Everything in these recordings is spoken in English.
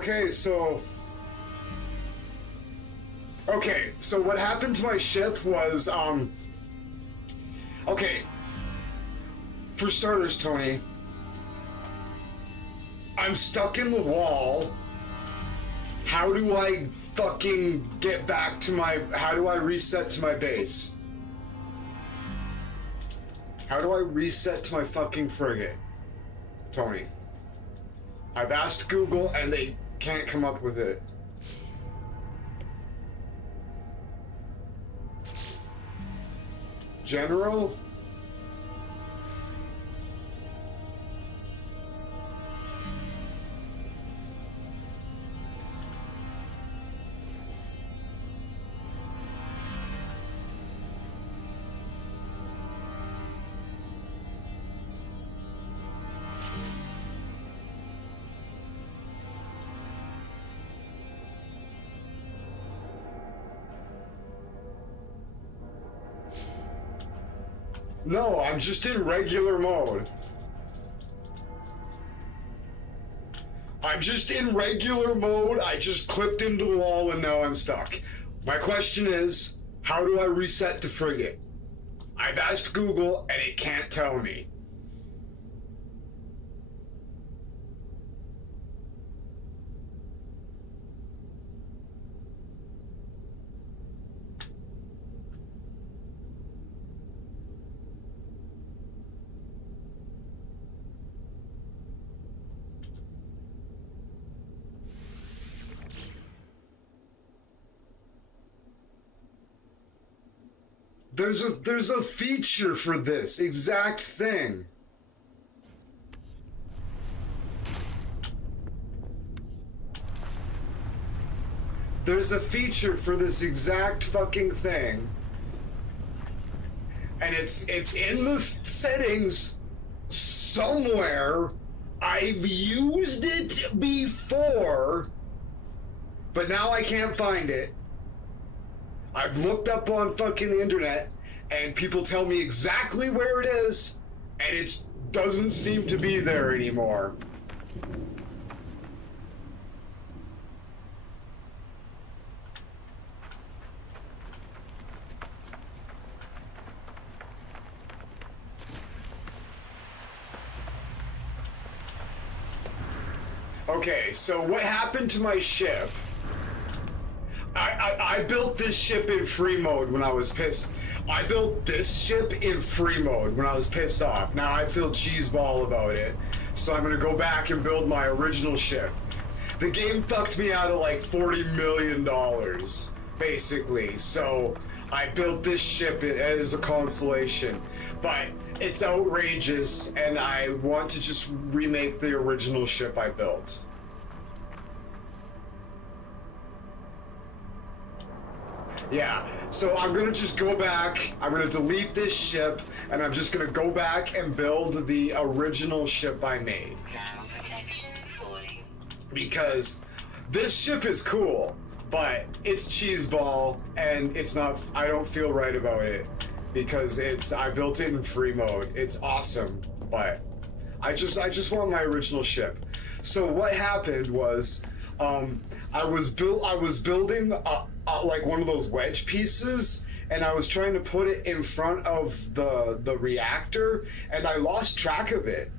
Okay, so... Okay, so what happened to my ship was, Okay. For starters, Tony, I'm stuck in the wall. How do I fucking get back to my... How do I reset to my base? How do I reset to my fucking frigate? Tony. I've asked Google and they can't come up with it. General? No, I'm just in regular mode. I'm just in regular mode. I just clipped into the wall and now I'm stuck. My question is, how do I reset to frigate? I've asked Google and it can't tell me. There's a feature for this exact thing. There's a feature for this exact fucking thing. And it's in the settings somewhere. I've used it before, but now I can't find it. I've looked up on fucking the internet, and people tell me exactly where it is, and it doesn't seem to be there anymore. Okay, so what happened to my ship? I built this ship in free mode when I was pissed. I built this ship in free mode when I was pissed off. Now I feel cheeseball about it, so I'm gonna go back and build my original ship. The game fucked me out of like $40 million, basically. So I built this ship as a consolation, but it's outrageous, and I want to just remake the original ship I built. Yeah, so I'm gonna just go back, I'm gonna delete this ship, and I'm just gonna go back and build the original ship I made. Because this ship is cool, but it's cheeseball, and it's not, I don't feel right about it. Because I built it in free mode. It's awesome, but I just want my original ship. So what happened was, I was building like one of those wedge pieces, and I was trying to put it in front of the reactor, and I lost track of it,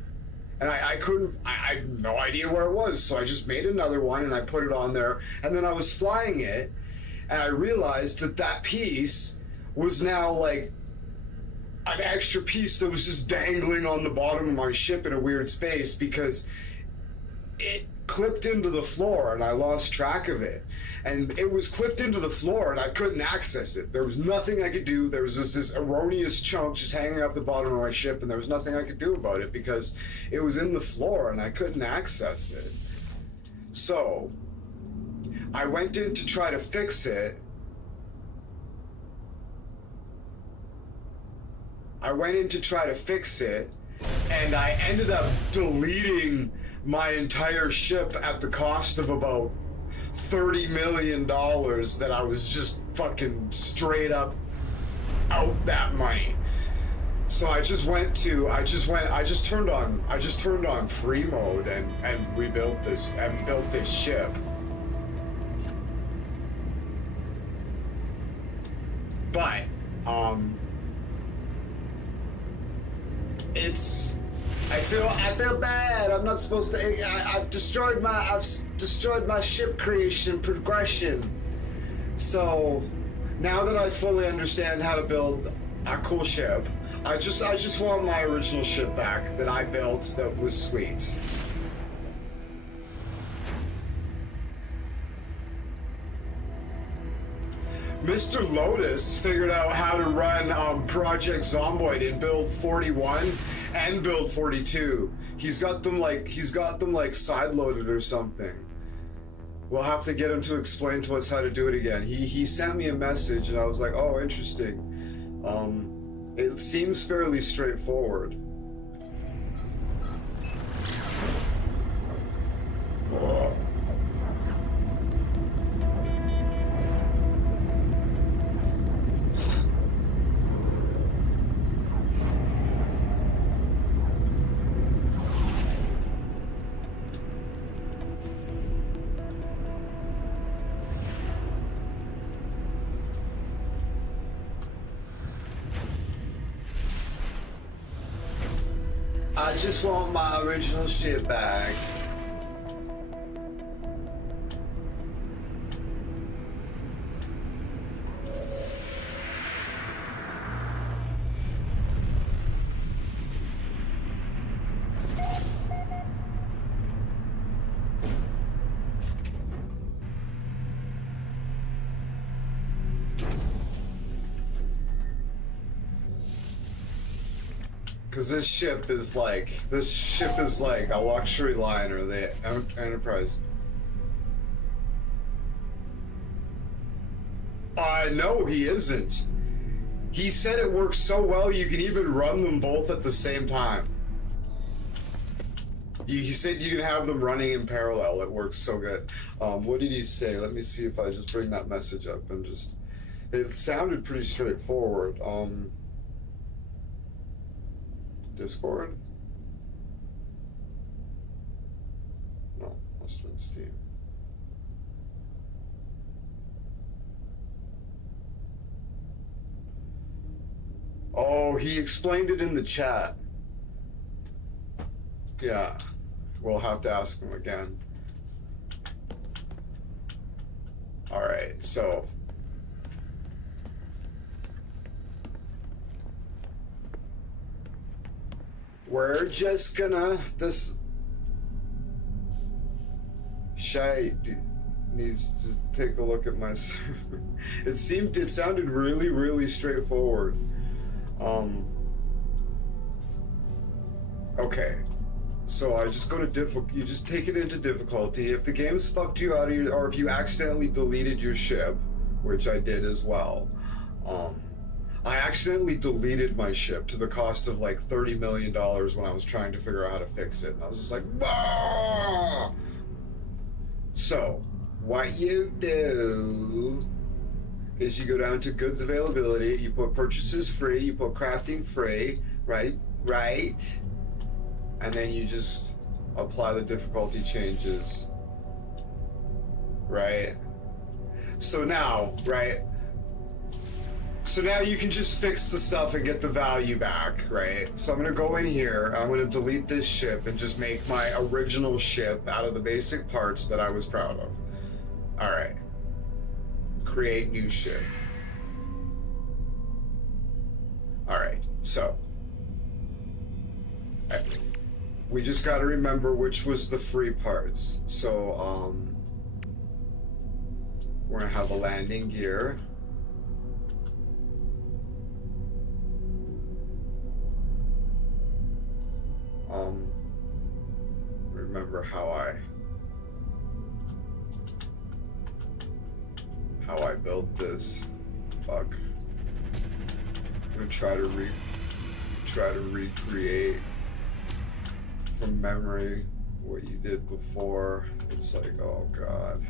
and I had no idea where it was. So I just made another one and I put it on there, and then I was flying it, and I realized that piece was now like an extra piece that was just dangling on the bottom of my ship in a weird space, because it clipped into the floor and I lost track of it. And it was clipped into the floor and I couldn't access it. There was nothing I could do. There was this erroneous chunk just hanging off the bottom of my ship, and there was nothing I could do about it because it was in the floor and I couldn't access it. So I went in to try to fix it. And I ended up deleting my entire ship at the cost of about $30 million that I was just fucking straight up out that money. So I just turned on free mode and rebuilt this and built this ship. But it's I feel bad. I'm not supposed to. I've destroyed my ship creation progression. So now that I fully understand how to build a cool ship, I just want my original ship back that I built that was sweet. Mr. Lotus figured out how to run Project Zomboid in build 41 and build 42. He's got them like side loaded or something. We'll have to get him to explain to us how to do it again. He sent me a message and I was like, oh, interesting. It seems fairly straightforward. I just want my original shit back. Because this ship is like a luxury liner, the Enterprise. No, he isn't. He said it works so well you can even run them both at the same time. He said you can have them running in parallel. It works so good. What did he say? Let me see if I just bring that message up and just... It sounded pretty straightforward. Discord? No, must have been Steam. Oh, he explained it in the chat. Yeah, we'll have to ask him again. All right, so... We're just gonna... Shay needs to take a look at my server. It sounded really, really straightforward. Okay. So I just go to you just take it into difficulty. If the game's fucked you out of or if you accidentally deleted your ship, which I did as well, I accidentally deleted my ship to the cost of like $30 million when I was trying to figure out how to fix it. And I was just like, bah! So, what you do is you go down to goods availability, you put purchases free, you put crafting free, right? And then you just apply the difficulty changes, right? So now, right? So now you can just fix the stuff and get the value back, right? So I'm gonna go in here, I'm gonna delete this ship and just make my original ship out of the basic parts that I was proud of. All right. Create new ship. All right, so. We just gotta remember which was the free parts. So, we're gonna have a landing gear. Remember how I built this. Fuck. I'm gonna try to recreate from memory what you did before. It's like, oh god.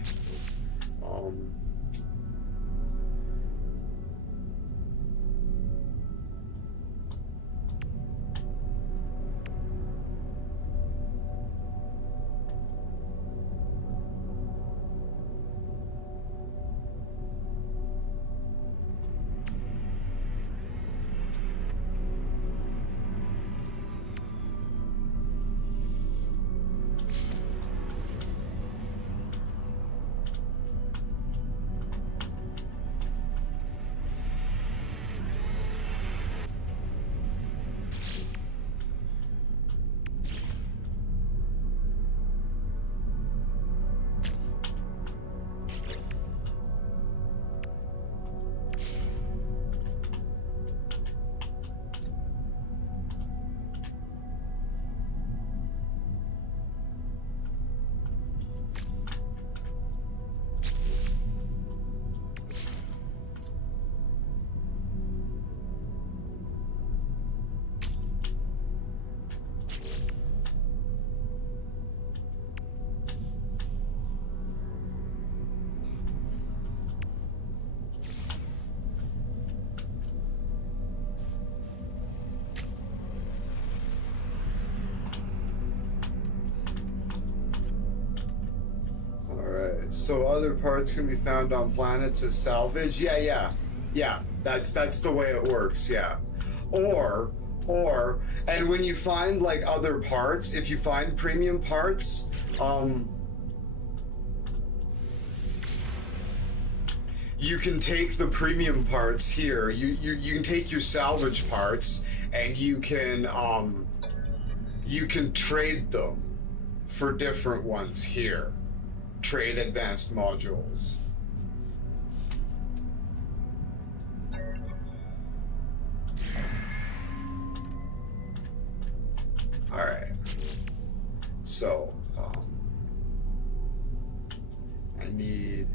So other parts can be found on planets as salvage. Yeah. That's the way it works. Yeah. Or, and when you find like other parts, if you find premium parts, you can take the premium parts here. You can take your salvage parts, and you can trade them for different ones here. Trade advanced modules. All right. So I need.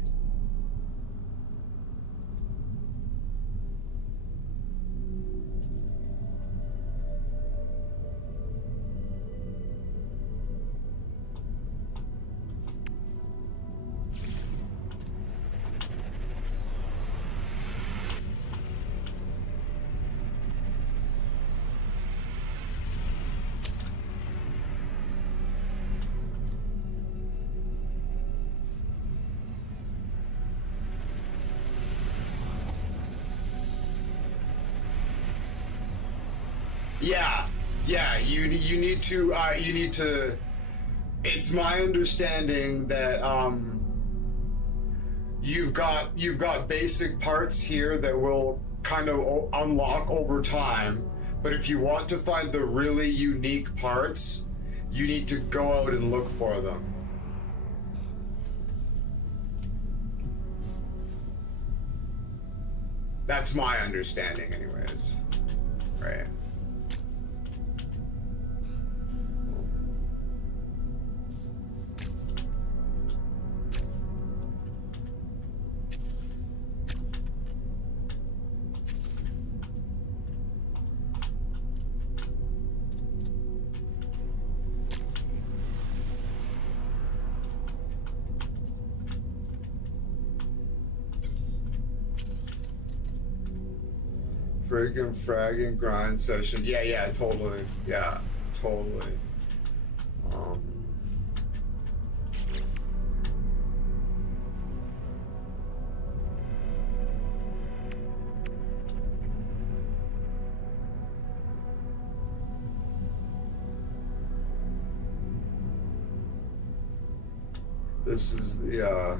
Yeah. You need to. It's my understanding that you've got basic parts here that will kind of unlock over time. But if you want to find the really unique parts, you need to go out and look for them. That's my understanding, anyways. Right. Friggin' fragging grind session. Yeah, totally. Yeah, totally. This is the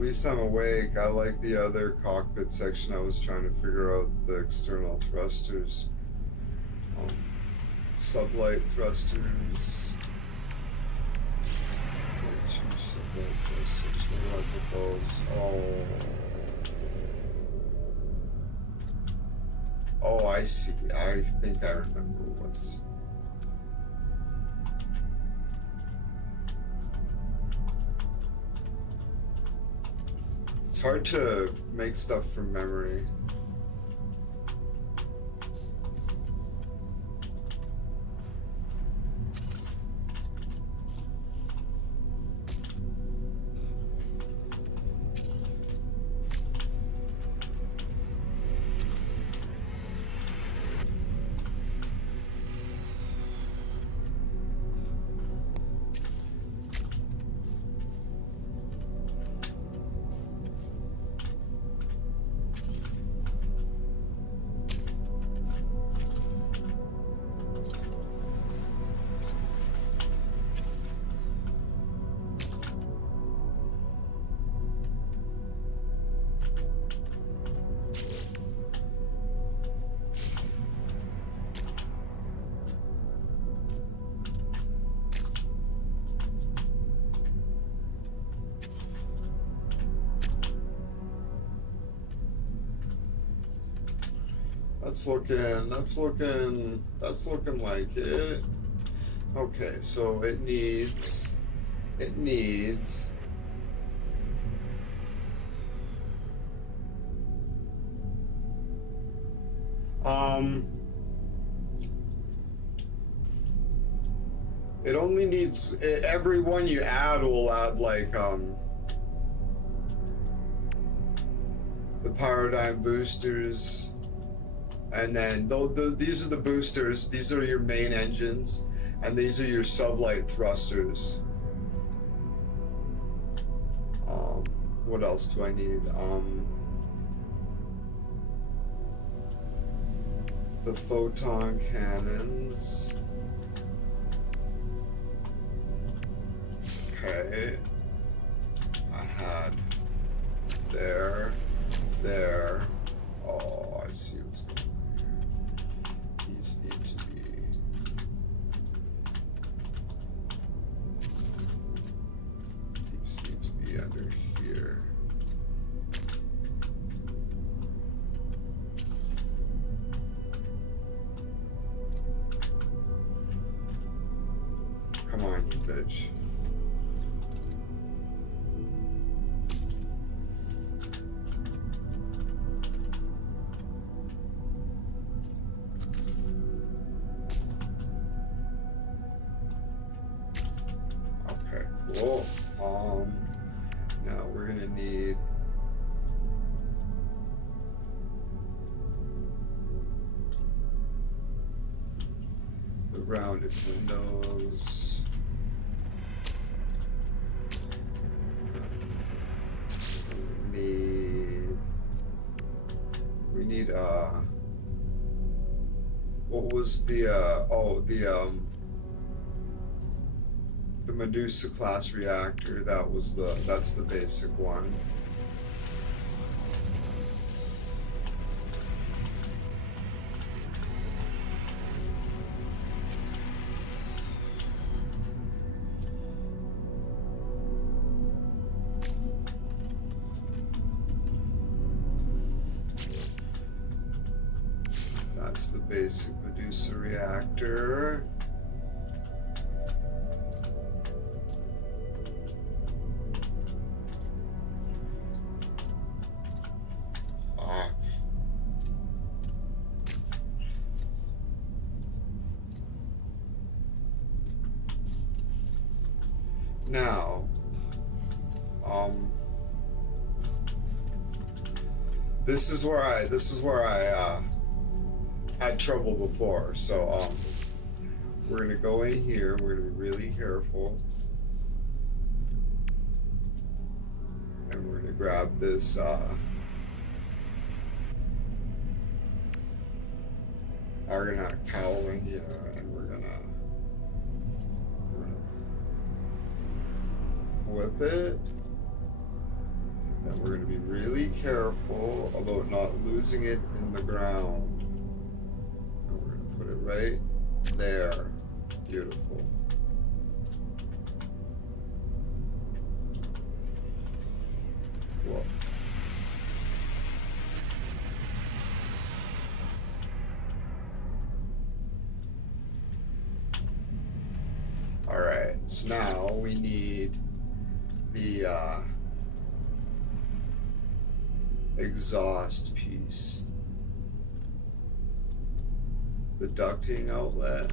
at least I'm awake. I like the other cockpit section. I was trying to figure out the external thrusters. Sublight thrusters. Sublight thrusters. What about those? Oh, I see. I think I remember what's. It's hard to make stuff from memory. That's looking like it. Okay, so it needs Um, it only needs, every one you add will add like the paradigm boosters, and then these are the boosters. These are your main engines, and these are your sublight thrusters. What else do I need? The photon cannons. Okay. I had there. Oh, I see what's going on. These need to be. These need to be under here. Come on, you bitch. Okay, cool. Now we're gonna need the rounded windows. We need what was the the Medusa class reactor. That's the basic one. That's the basic Medusa reactor. Fuck. Now, this is where I had trouble before. So we're gonna go in here. We're gonna be really careful, and we're gonna grab this Argonaut cowl in here, and we're gonna whip it. And we're gonna be really careful about not losing it in the ground. And we're gonna put it right there. Beautiful. Cool. All right, so now we need the exhaust piece, the ducting outlet.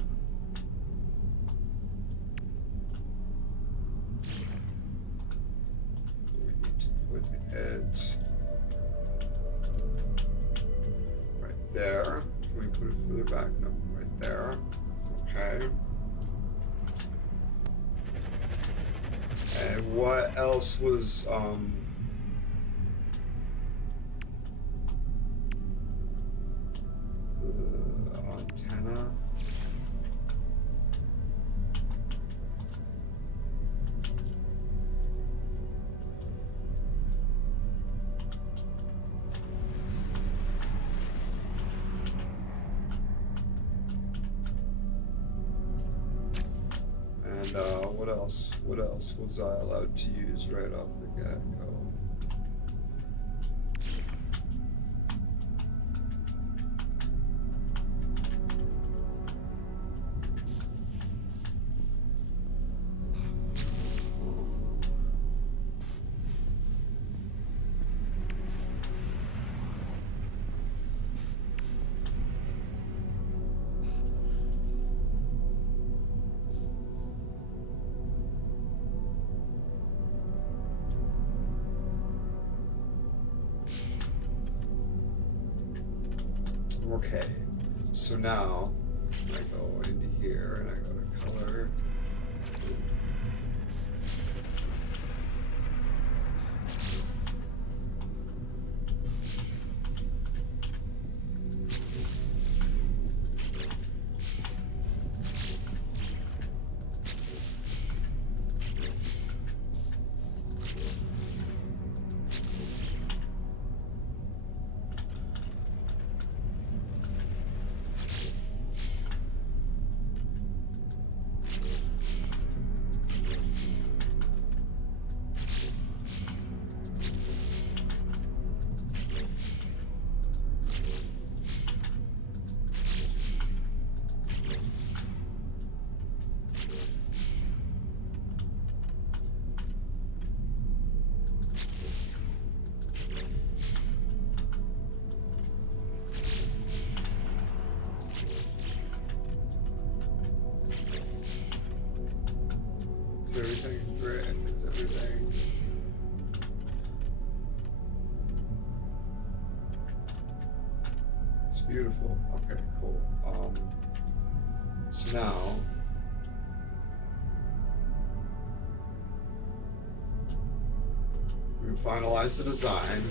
We need to put it right there. Can we put it further back? No, right there. Okay. And what else was the antenna? And what else? What else was I allowed to use right off the get-go? Okay, so now I go into here and I go to color. Everything great? Is everything? It's beautiful. Okay, cool. So now we finalize the design,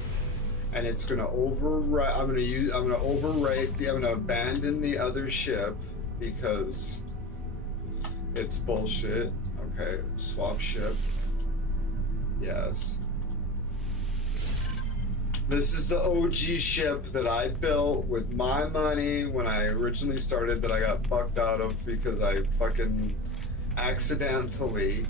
and it's gonna overwrite. I'm gonna abandon the other ship because it's bullshit. Okay, swap ship. Yes. This is the OG ship that I built with my money when I originally started, that I got fucked out of because I fucking accidentally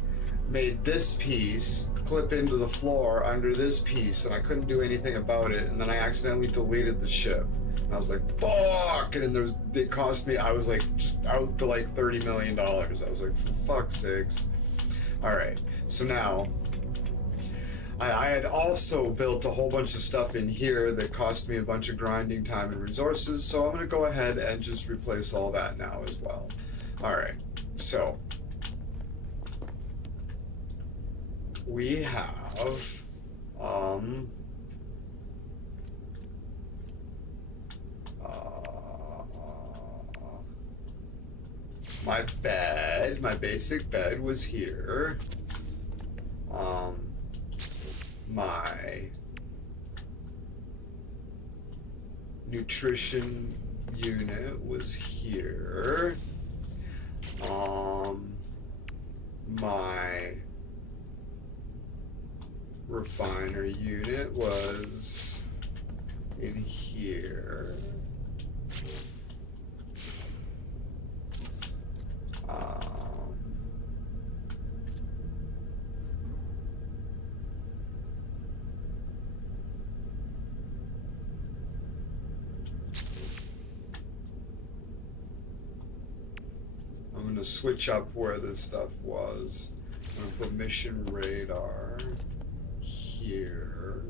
made this piece clip into the floor under this piece, and I couldn't do anything about it, and then I accidentally deleted the ship. And I was like, fuck! And then it cost me, I was like, just out to like $30 million. I was like, for fuck's sakes. Alright, so now, I had also built a whole bunch of stuff in here that cost me a bunch of grinding time and resources, so I'm gonna go ahead and just replace all that now as well. Alright, so, we have, my bed, my basic bed was here. My nutrition unit was here. My refiner unit was in here. I'm gonna switch up where this stuff was. I'm gonna put mission radar here.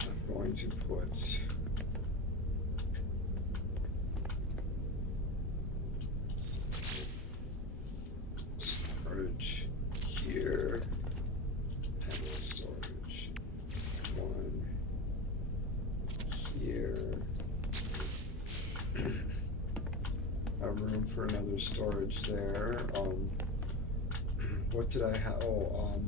And I'm going to put storage here, and storage one here. A room for another storage there. What did I have? Oh,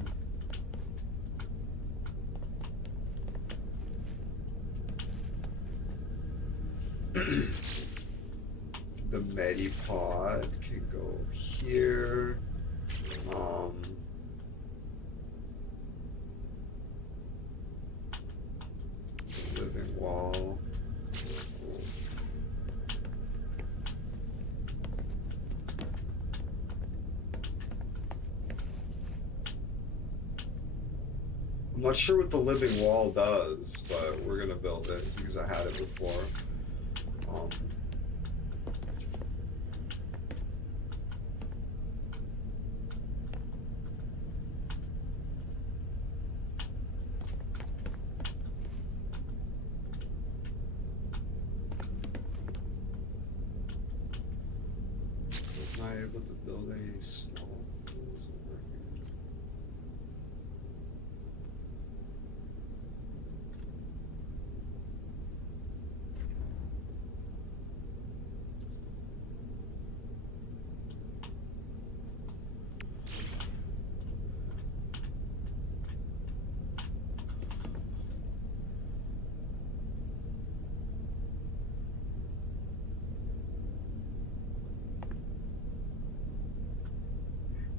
the Medipod can go here. Living wall. I'm not sure what the living wall does, but we're gonna build it because I had it before. Am I able to build any small things over here?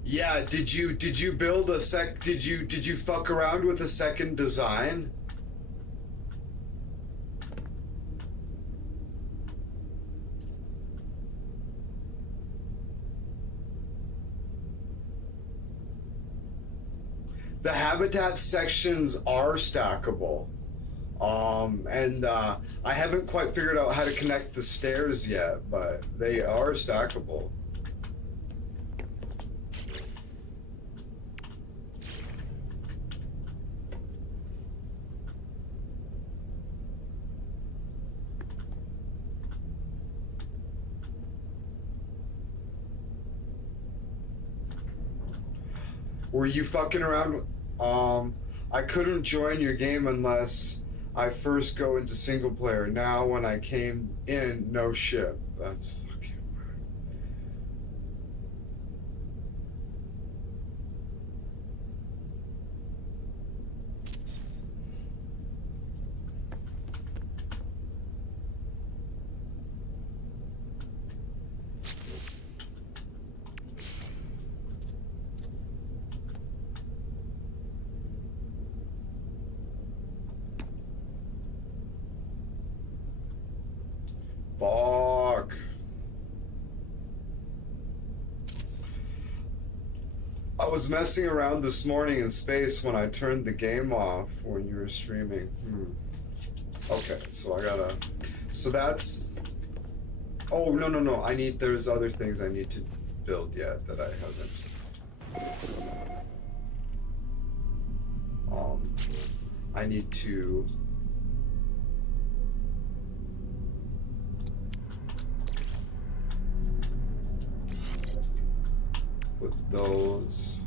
Yeah, did you build a did you fuck around with a second design? The habitat sections are stackable. And I haven't quite figured out how to connect the stairs yet, but they are stackable. Were you fucking around? I couldn't join your game unless I first go into single player. Now, when I came in, no ship. That's fucking weird. Fuck. I was messing around this morning in space when I turned the game off when you were streaming. Okay, so I gotta. So that's. Oh, no. There's other things I need to build yet that I haven't. I need to. With those.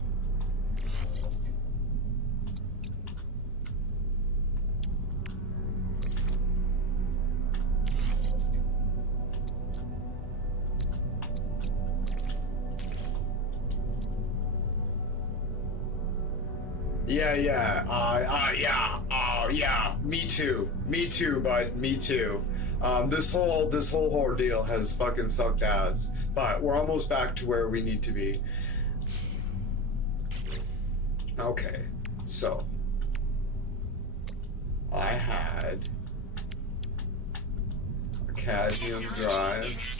Yeah. Yeah. Me too, bud. Me too. This whole ordeal has fucking sucked ass, but we're almost back to where we need to be. Okay, so I had a cadmium drive.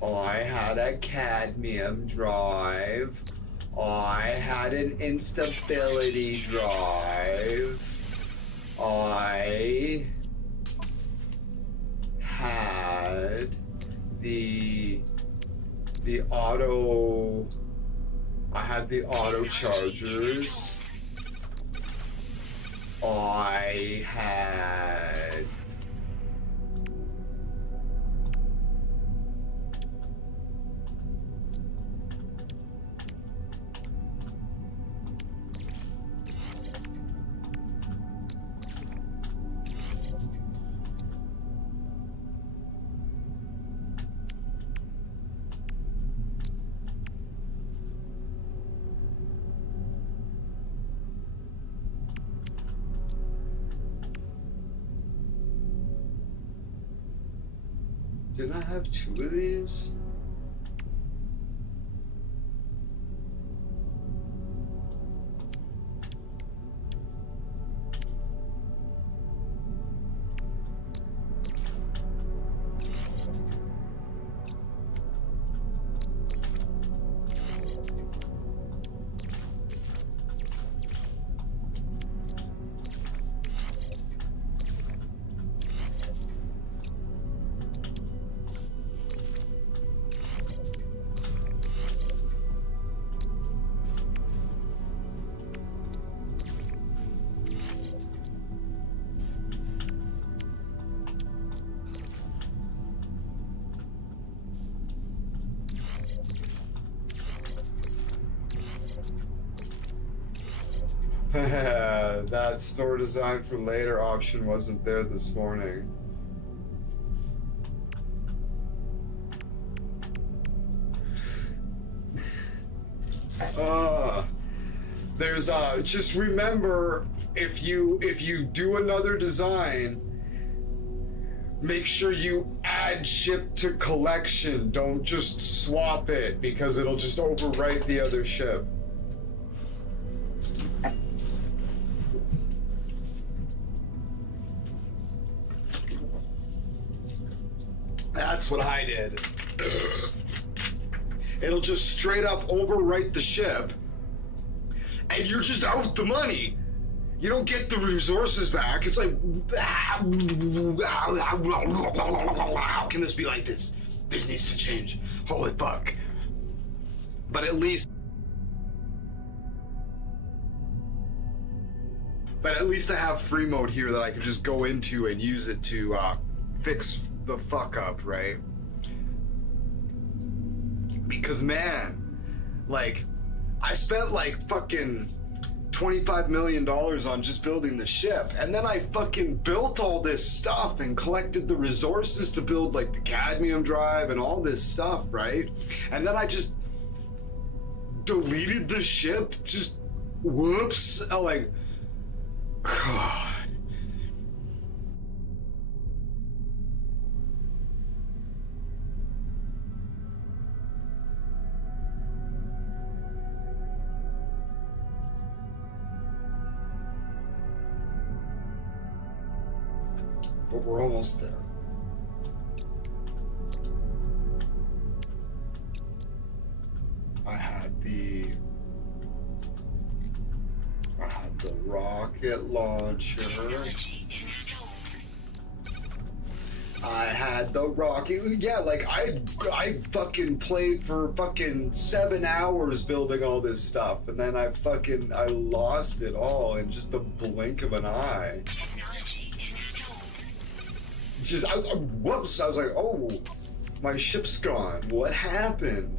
I had a cadmium drive. I had an instability drive. I had the auto. I had the auto chargers. I had. Didn't I have two of these? That store design for later option wasn't there this morning. There's just remember, if you do another design, make sure you add add ship to collection. Don't just swap it because it'll just overwrite the other ship. That's what I did. It'll just straight up overwrite the ship, and you're just out the money. You don't get the resources back. It's like, how can this be like this? This needs to change. Holy fuck. But at least I have free mode here that I can just go into and use it to fix the fuck up, right? Because man, like, I spent like fucking $25 million on just building the ship, and then I fucking built all this stuff and collected the resources to build like the cadmium drive and all this stuff, right? And then I just deleted the ship, just whoops, like, God. But we're almost there. I had the rocket launcher. I had the rocket. Yeah, like I fucking played for fucking 7 hours building all this stuff, and then I lost it all in just a blink of an eye. I was whoops! I was like, oh, my ship's gone. What happened?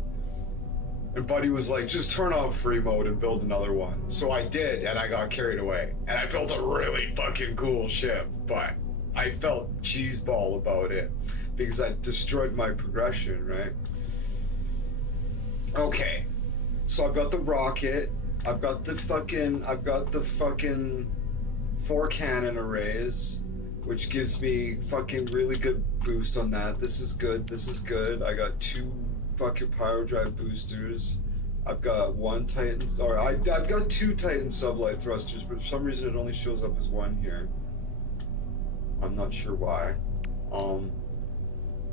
And Buddy was like, just turn off free mode and build another one. So I did, and I got carried away. And I built a really fucking cool ship, but I felt cheeseball about it because I destroyed my progression, right? Okay, so I've got the rocket. I've got the fucking 4 cannon arrays, which gives me fucking really good boost on that. This is good. I got 2 fucking pyro drive boosters. I've got 1 Titan, or I've got 2 Titan sublight thrusters, but for some reason it only shows up as 1 here. I'm not sure why.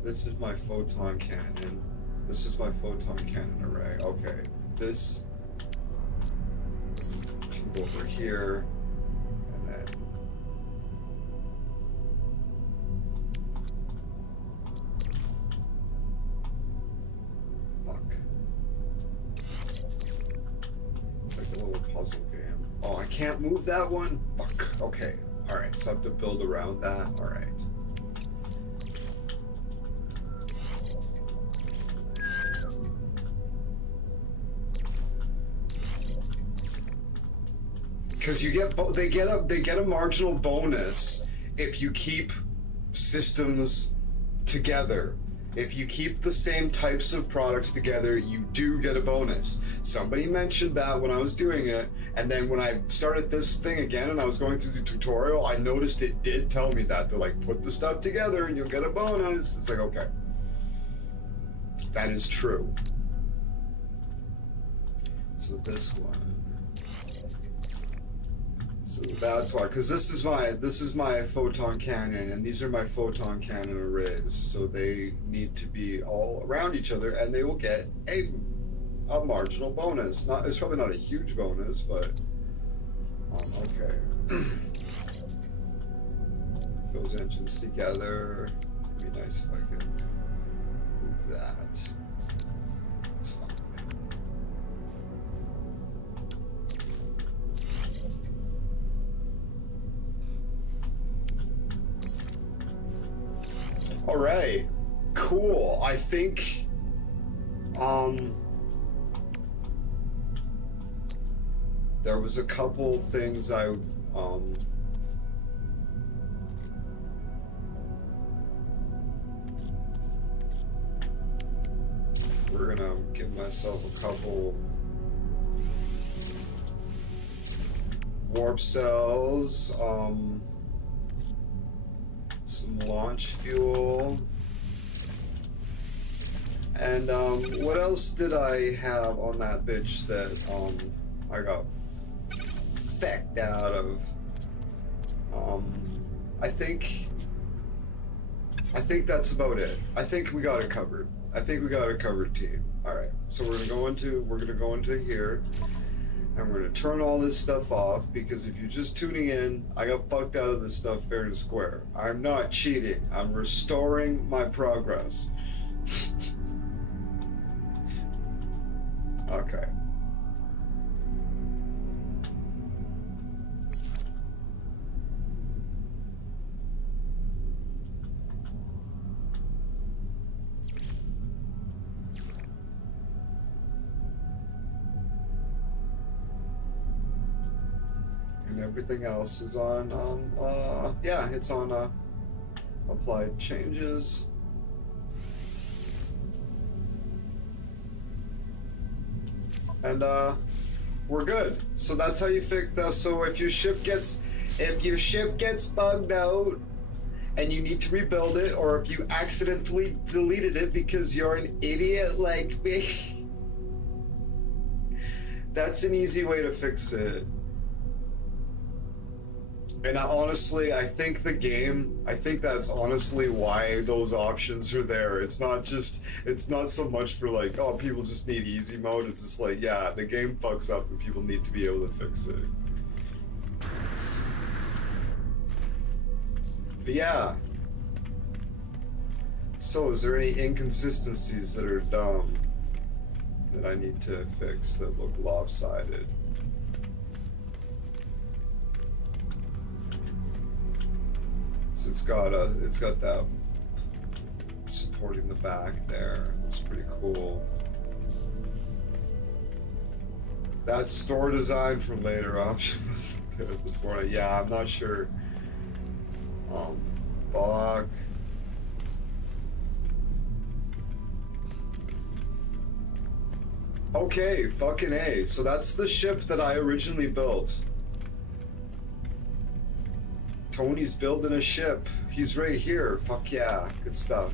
This is my photon cannon. This is my photon cannon array. Okay, this can go over here, and then it's like a little puzzle game. Oh, I can't move that one? Fuck. Okay. Alright, so I have to build around that. Alright. Because they get a marginal bonus if you keep systems together. If you keep the same types of products together, you do get a bonus. Somebody mentioned that when I was doing it, and then when I started this thing again and I was going through the tutorial, I noticed it did tell me that. They're like, put the stuff together and you'll get a bonus. It's like, okay. That is true. So this one. So that's why, because this is my photon cannon, and these are my photon cannon arrays. So they need to be all around each other, and they will get a marginal bonus. It's probably not a huge bonus, but okay. Those engines together. It'd be nice if I could move that. It's fine. All right, cool. I think, there was a couple things we're gonna give myself a couple warp cells, some launch fuel, And what else did I have on that bitch that I got fecked out of? I think that's about it. I think we got it covered. I think we got it covered, team. All right, so we're gonna go into here, and we're gonna turn all this stuff off, because if you're just tuning in, I got fucked out of this stuff fair and square. I'm not cheating. I'm restoring my progress. Okay. And everything else is on, yeah, it's on, applied changes. And we're good. So that's how you fix that. So if your ship gets bugged out and you need to rebuild it, or if you accidentally deleted it because you're an idiot like me, that's an easy way to fix it. And I think that's honestly why those options are there. It's not so much for like, oh, people just need easy mode. It's just like, yeah, the game fucks up and people need to be able to fix it. But yeah. So is there any inconsistencies that are dumb that I need to fix that look lopsided? It's got that supporting the back there. It's pretty cool. That store design for later option was good this morning. Yeah, I'm not sure. Fuck. Okay, fucking A. So that's the ship that I originally built. Tony's building a ship. He's right here. Fuck yeah. Good stuff.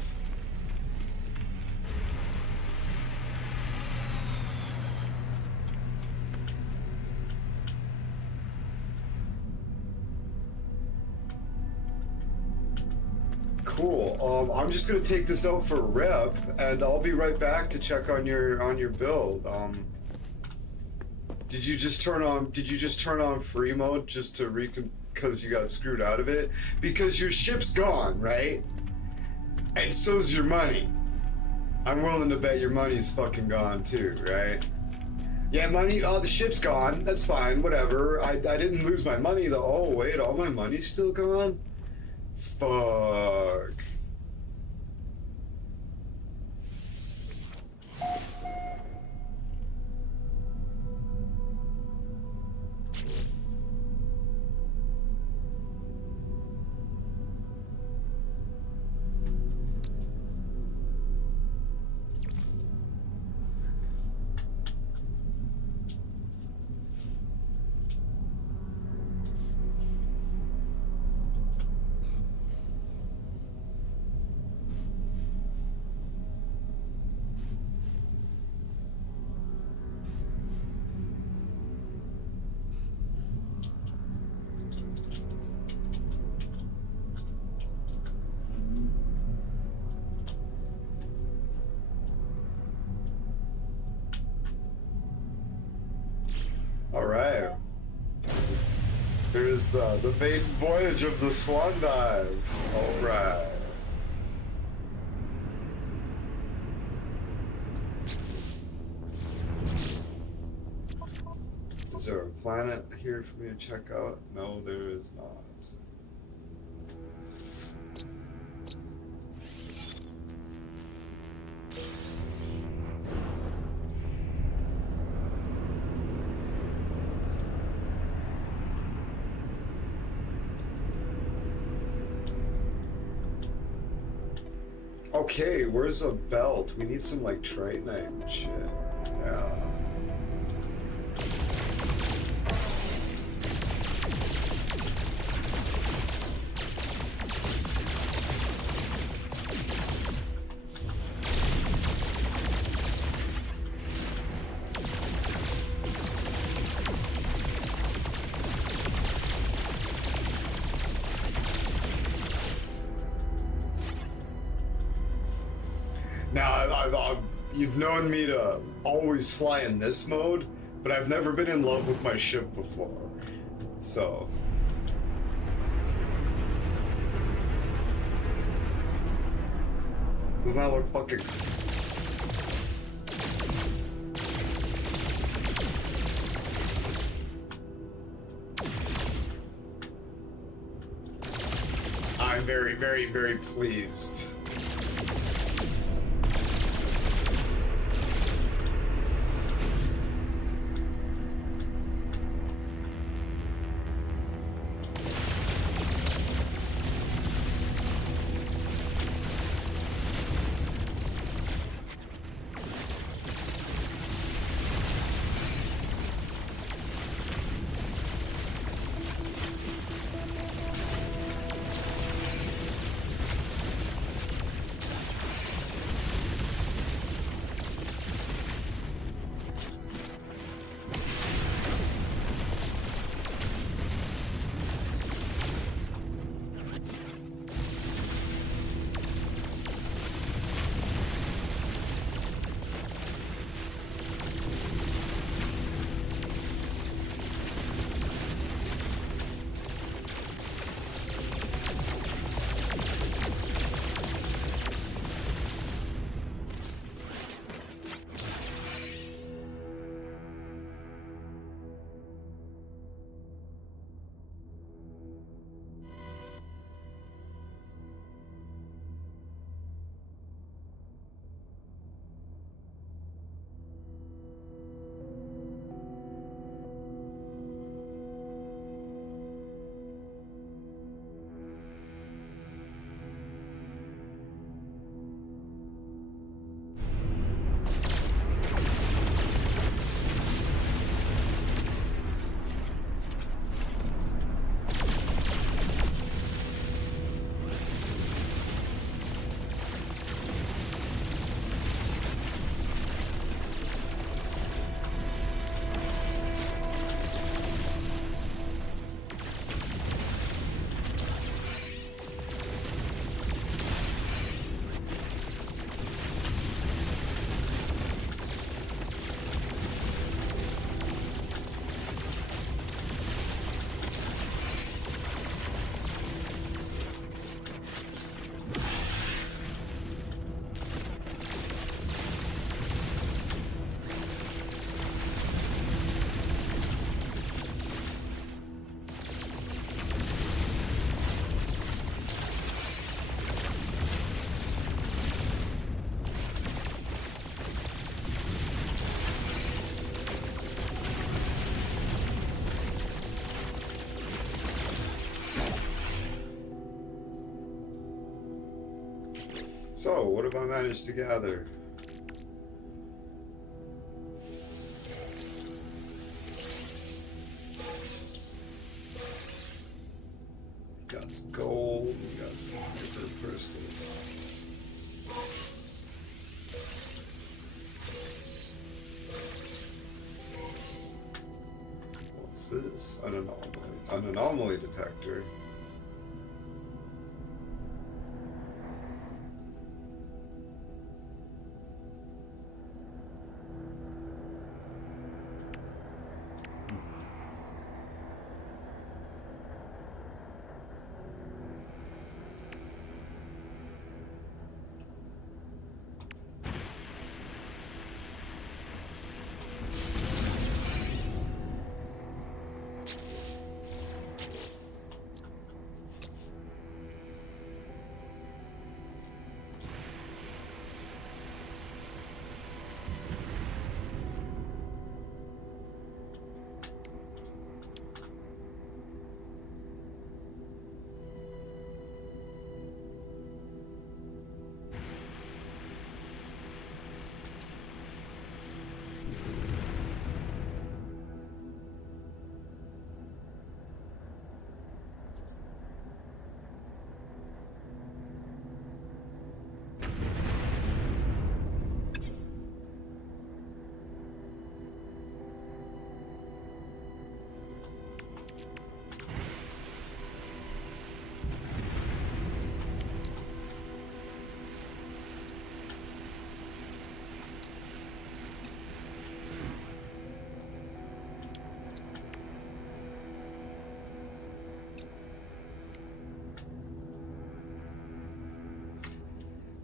Cool. I'm just gonna take this out for a rip, and I'll be right back to check on your build. Did you just turn on free mode just to because you got screwed out of it? Because your ship's gone, right? And so's your money. I'm willing to bet your money's fucking gone too, right? Yeah, money, oh, the ship's gone. That's fine, whatever. I didn't lose my money though. Oh, wait, all my money's still gone? Fuck. All right. Here's the maiden voyage of the Swan Dive. All right. Is there a planet here for me to check out? No, there is not. Okay, where's a belt? We need some like Tritonite and shit. Yeah. you've known me to always fly in this mode, but I've never been in love with my ship before. So. Doesn't that look fucking... I'm very, very, very pleased. So, what have I managed to gather? Got some gold, we got some hyper crystals. What's this? An anomaly. An anomaly detector.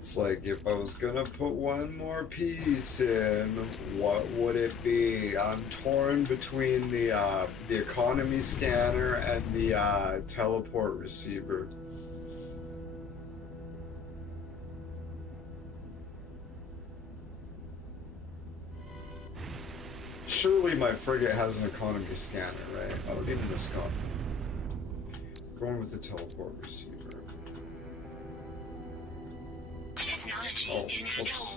It's like if I was gonna put one more piece in, what would it be? I'm torn between the economy scanner and the teleport receiver. Surely my frigate has an economy scanner, right? I don't need an escon. Going with the teleport receiver. Oh, whoops.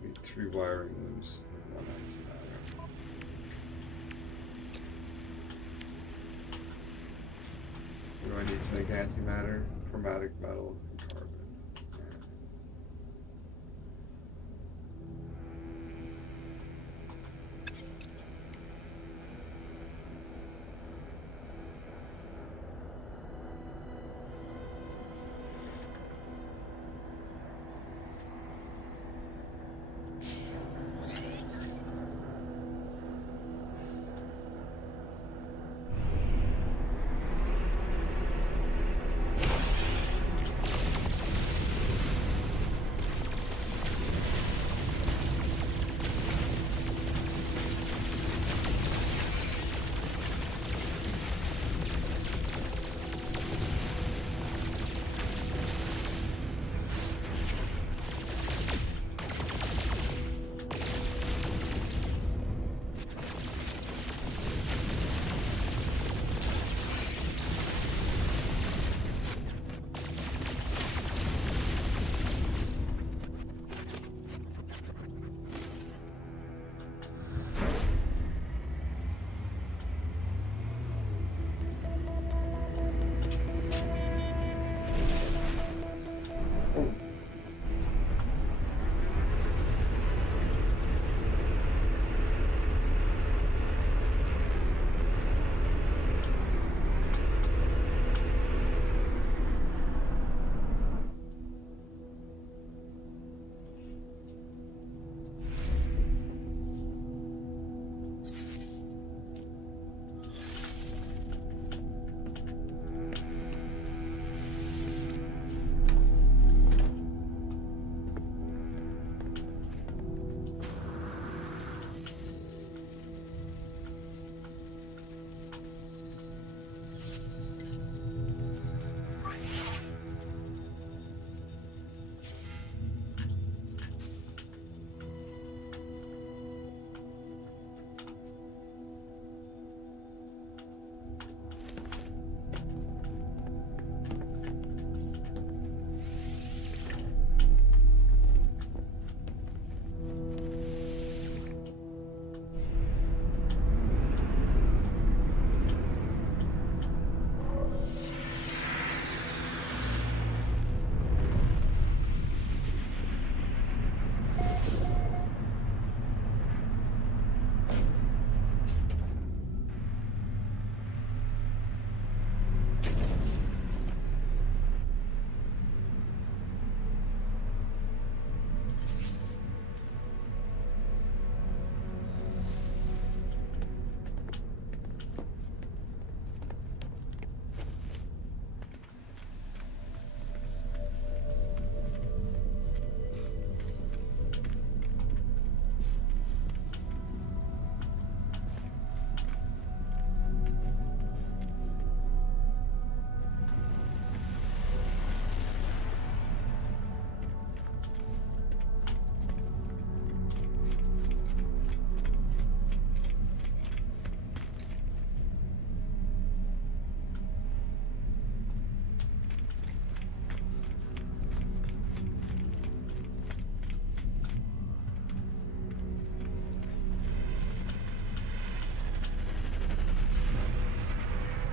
Need 3 wiring looms and 1 antimatter. What do I need to make antimatter? Chromatic metal and carbon.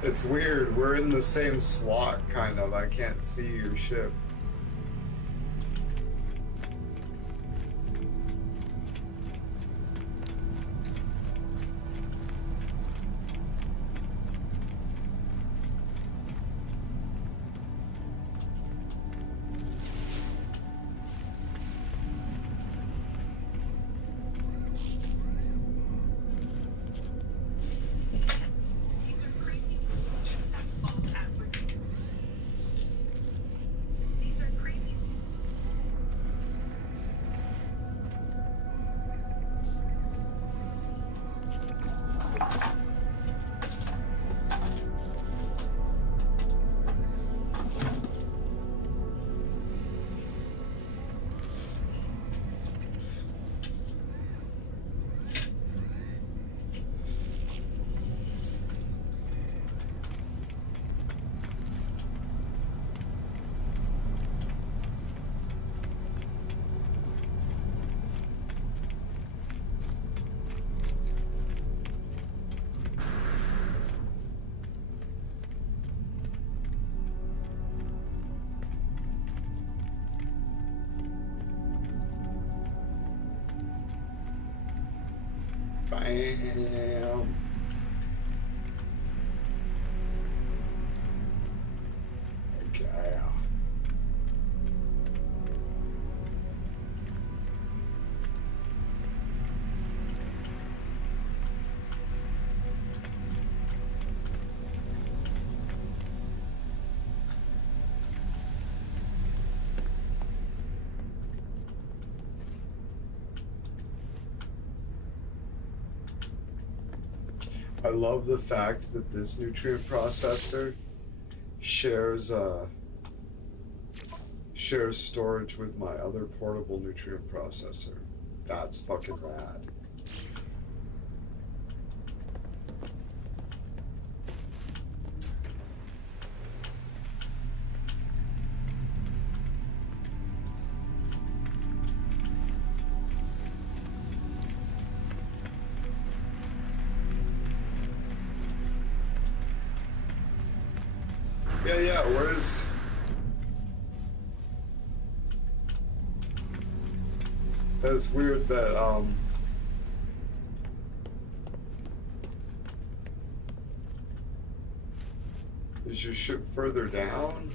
It's weird. We're in the same slot, kind of. I can't see your ship. Bam. Okay. I love the fact that this nutrient processor shares shares storage with my other portable nutrient processor. That's fucking rad. Yeah, where's... That's weird that, is your ship further down?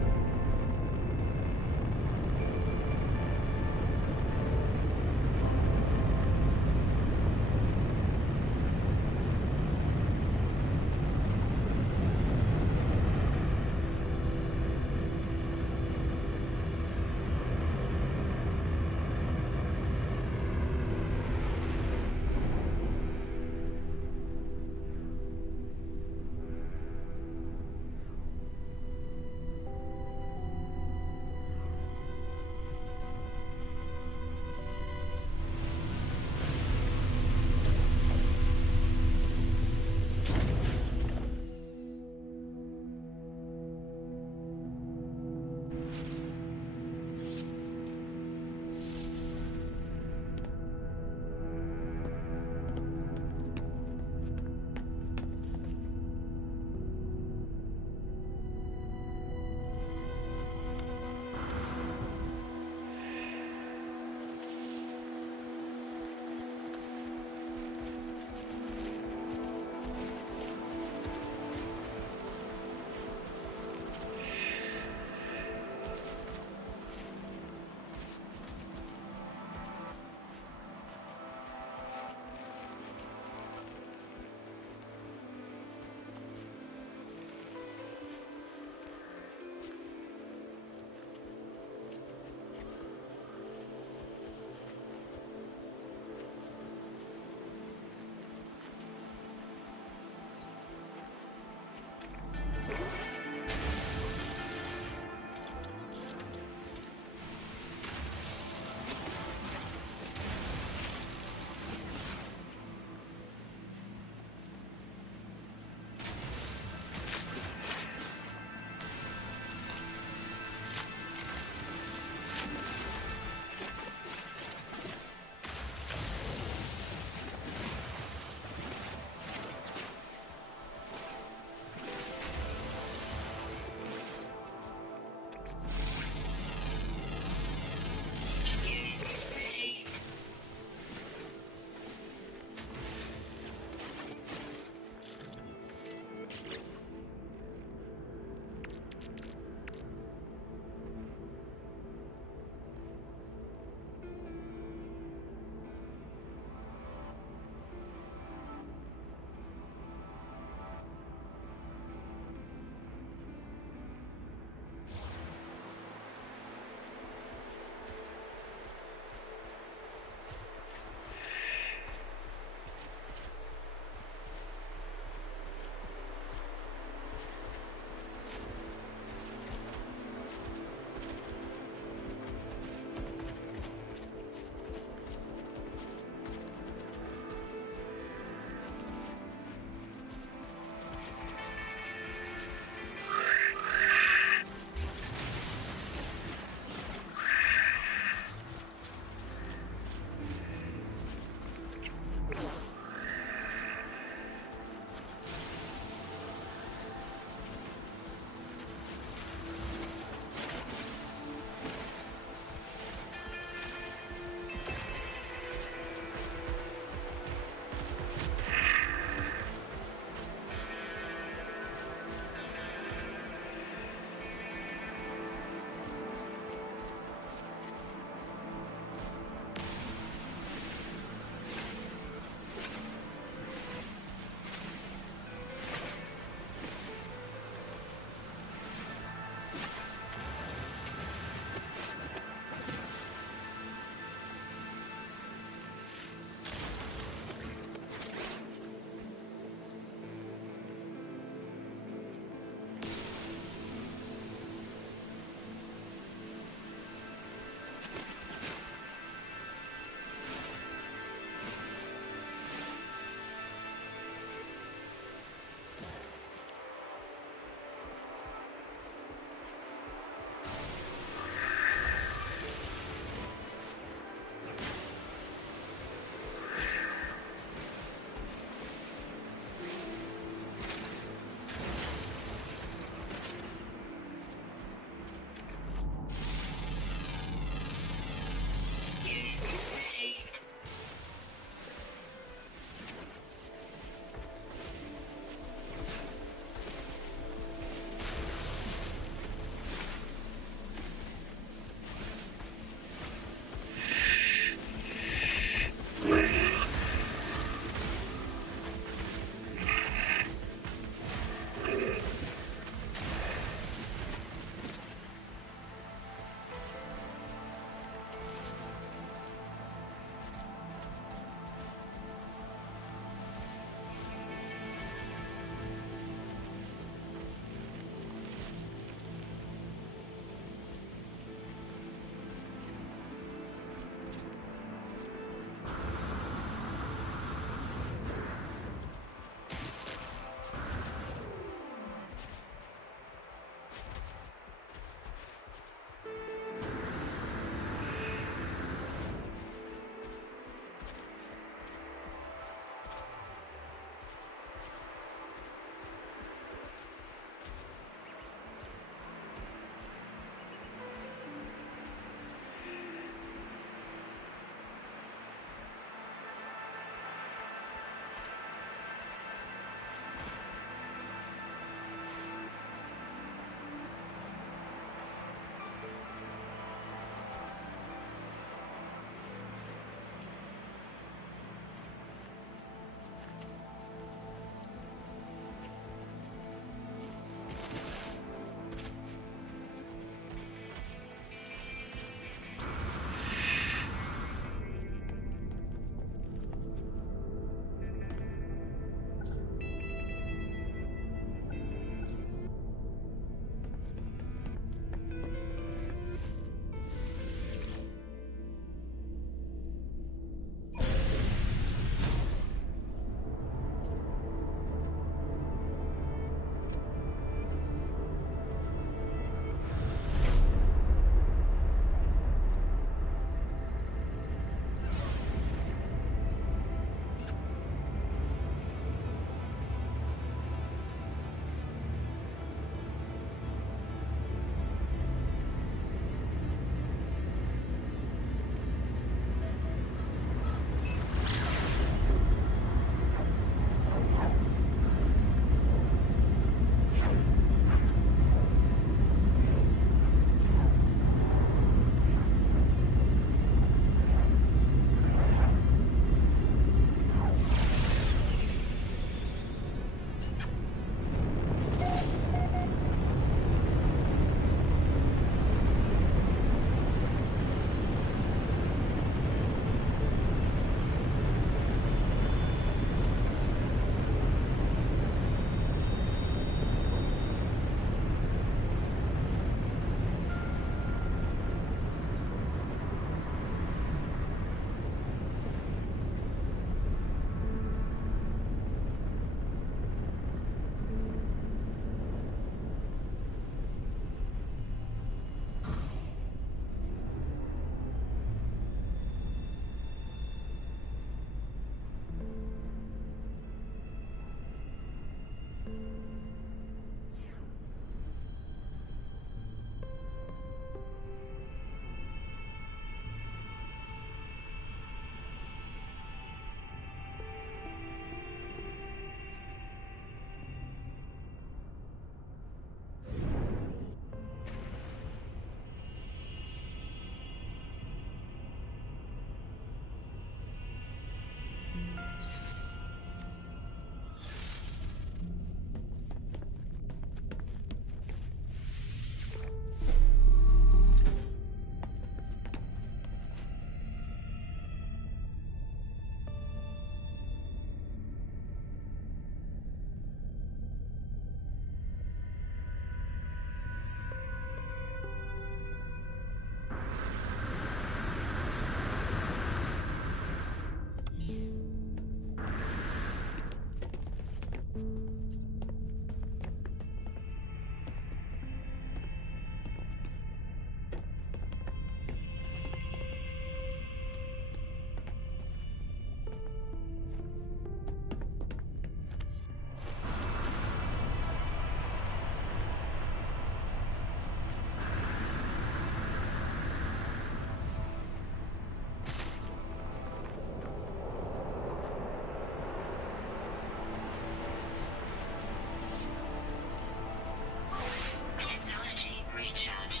Technology recharge.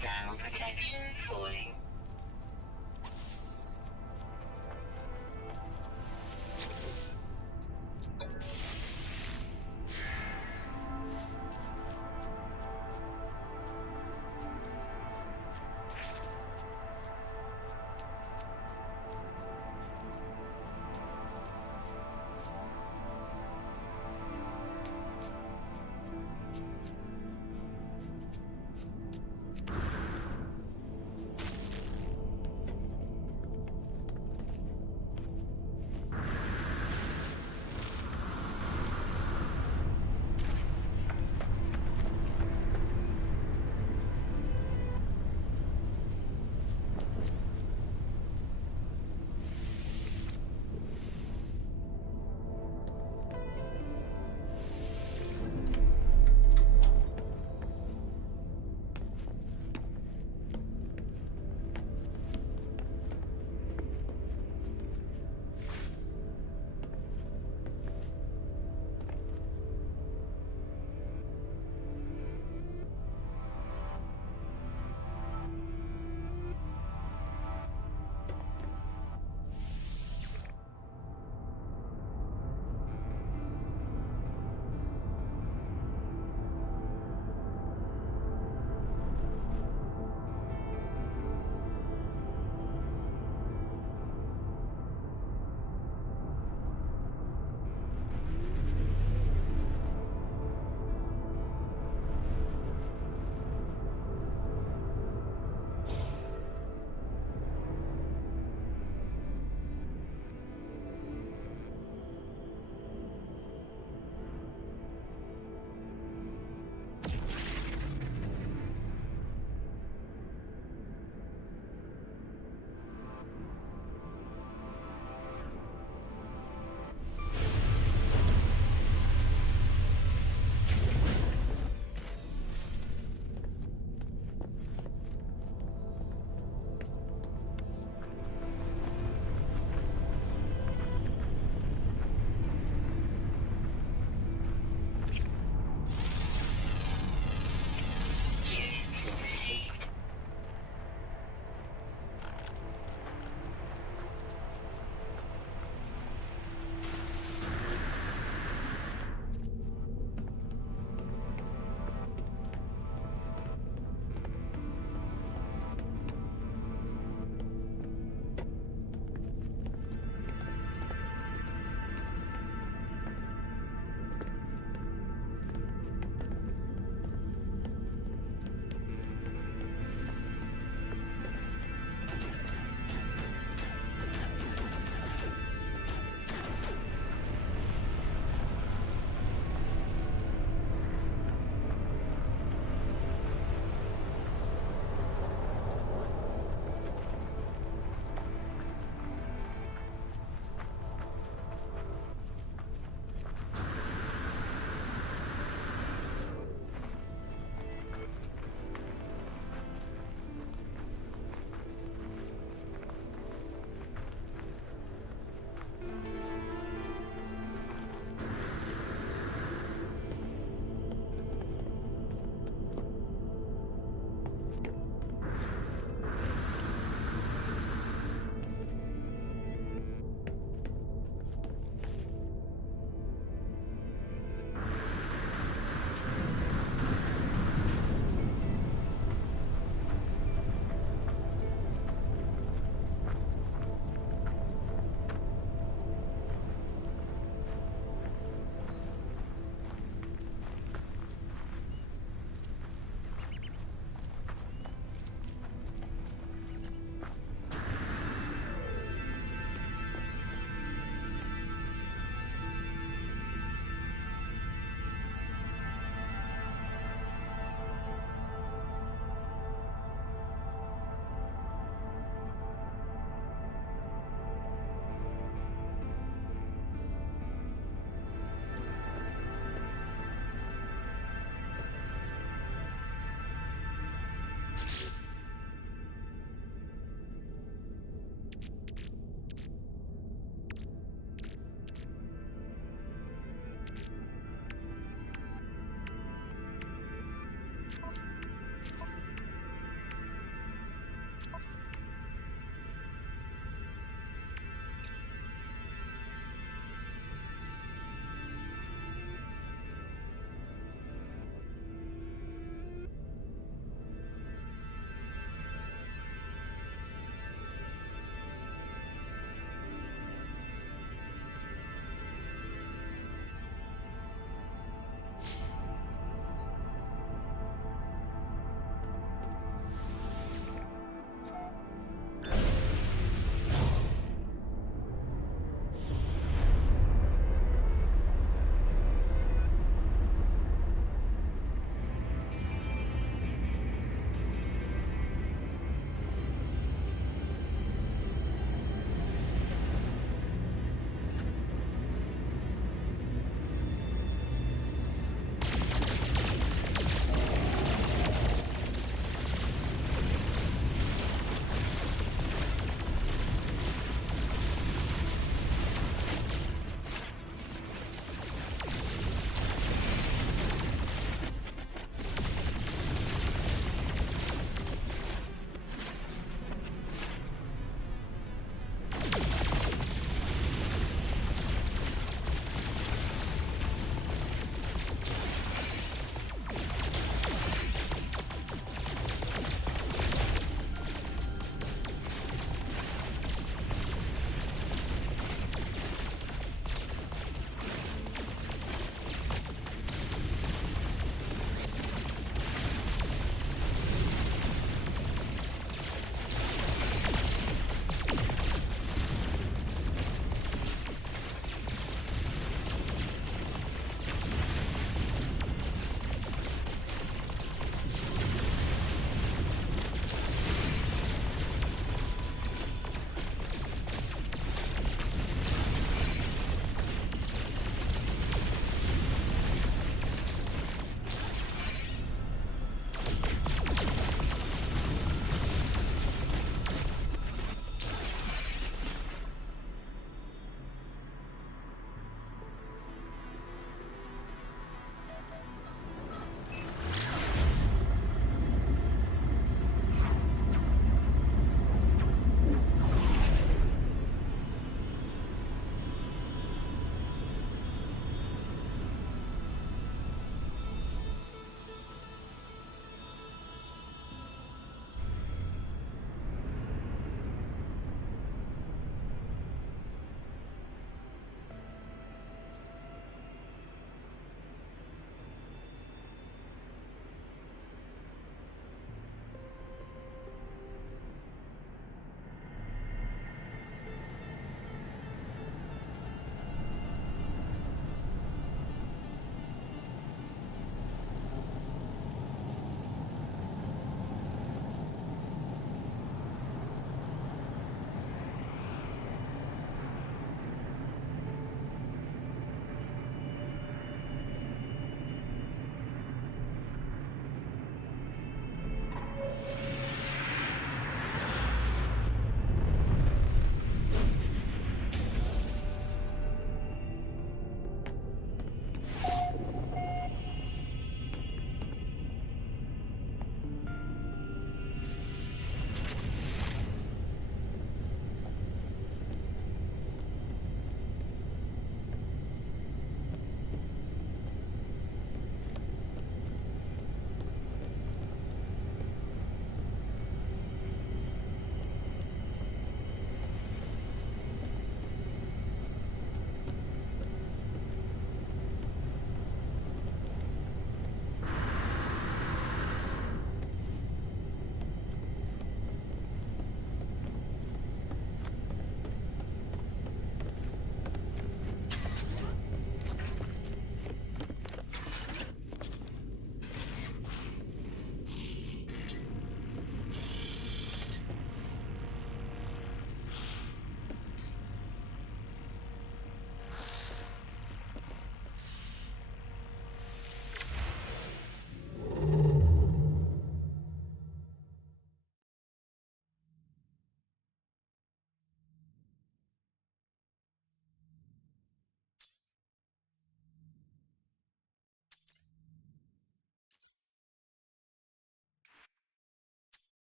Thermal protection falling.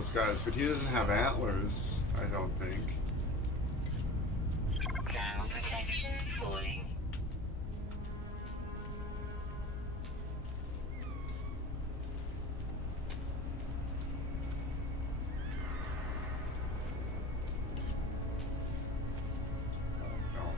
those guys, but he doesn't have antlers, I don't think. Thermal protection falling. Don't.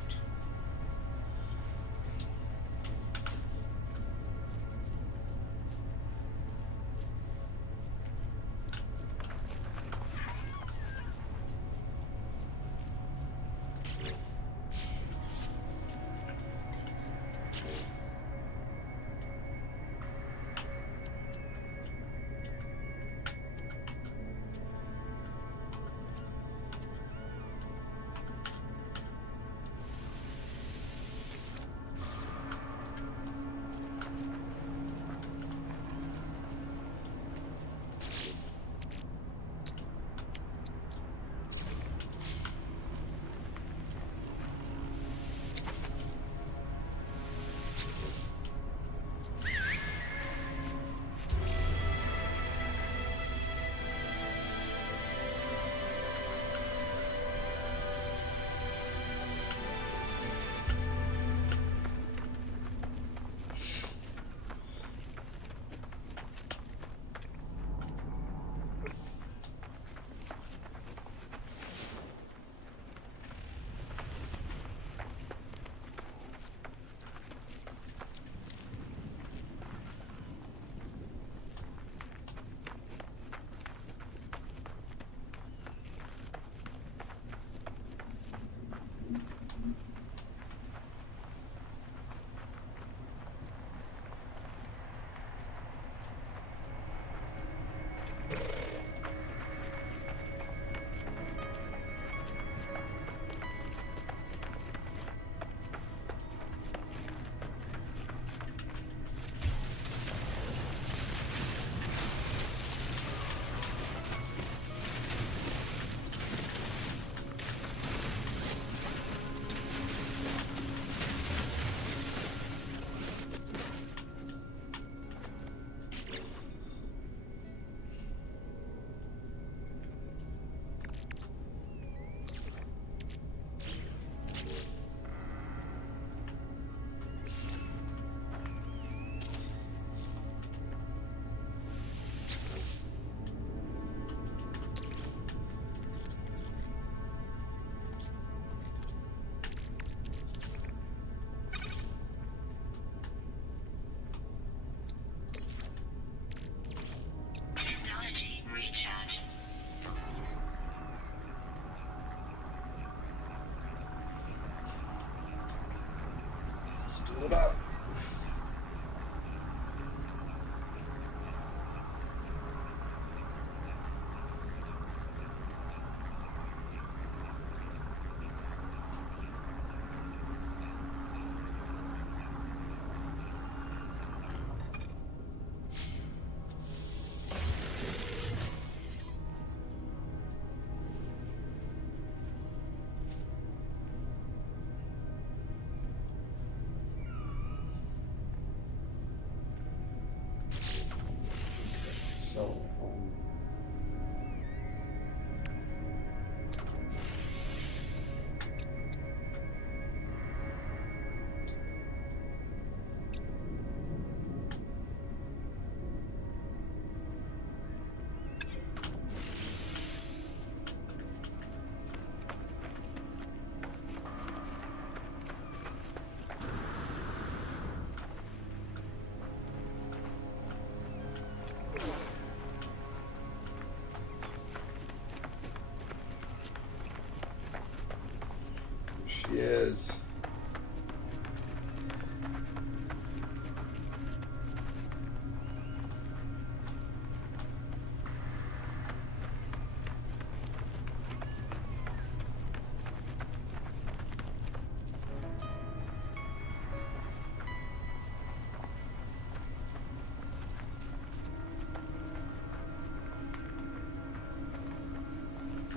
Technology recharge. Stood up. So, she is.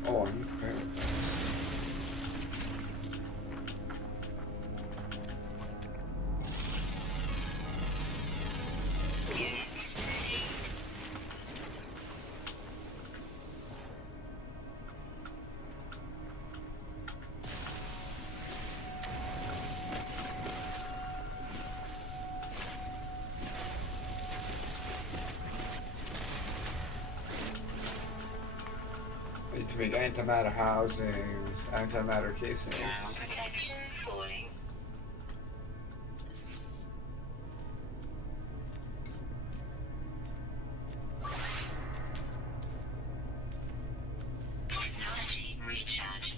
Oh, I need paragraphs. Units received. need to make antimatter housings, antimatter casings. Ground protection falling. Technology recharge.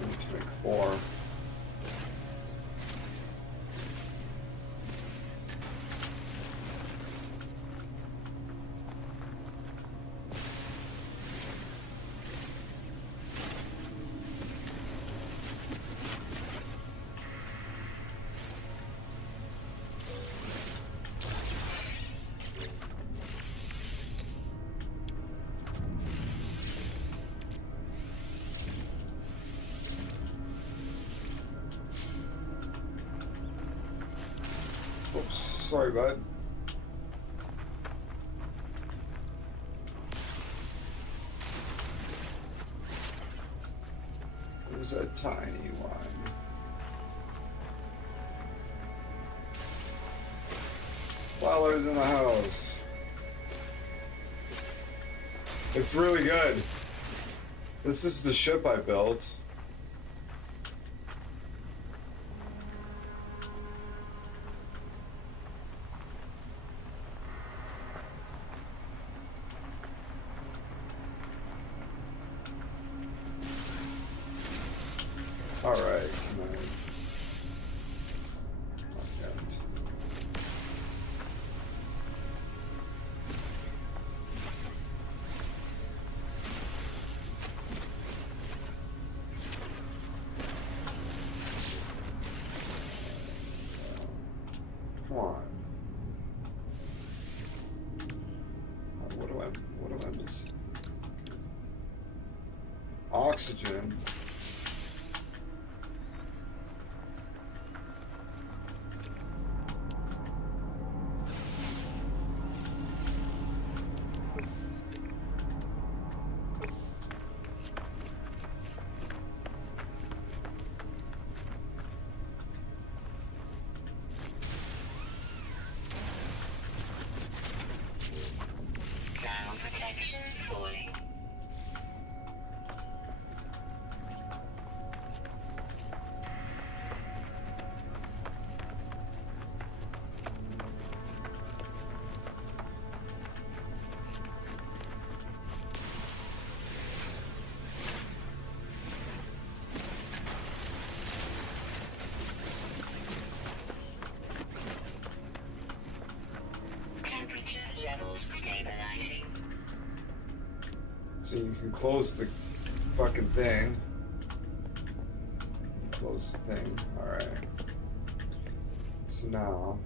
I need to make 4. Oops, sorry, bud. There's a tiny one. Flowers in the house. It's really good. This is the ship I built. Alright, come on. Come on. What do I miss? Oxygen. Ground protection falling. Temperature levels stabilizing. So you can close the fucking thing. Close the thing. Alright. So now.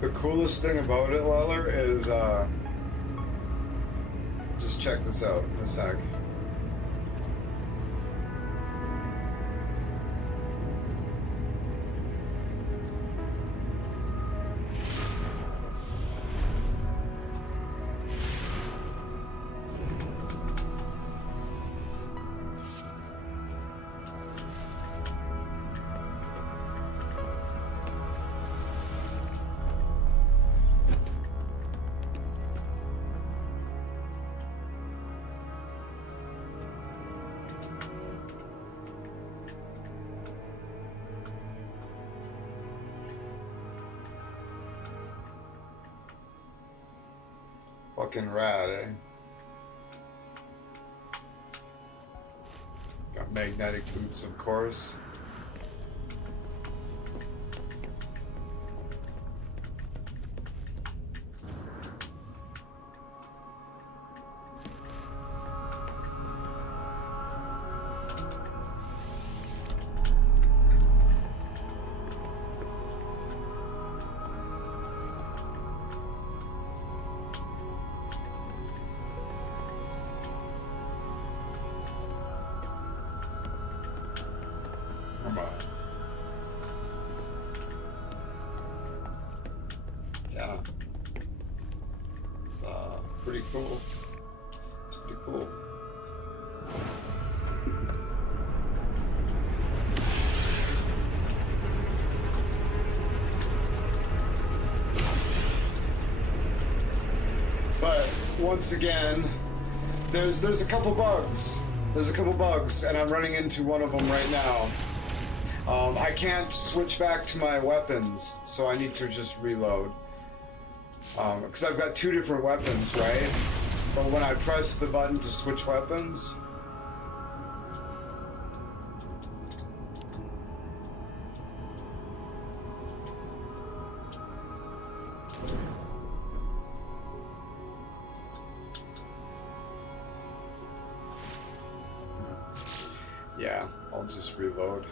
The coolest thing about it, Leller, is just check this out in a sec. Fucking rad, eh? Got magnetic boots, of course. pretty cool. It's pretty cool. But once again, there's a couple bugs. There's a couple bugs, and I'm running into one of them right now. I can't switch back to my weapons, so I need to just reload. Because I've got two different weapons, right? But when I press the button to switch weapons, yeah, I'll just reload.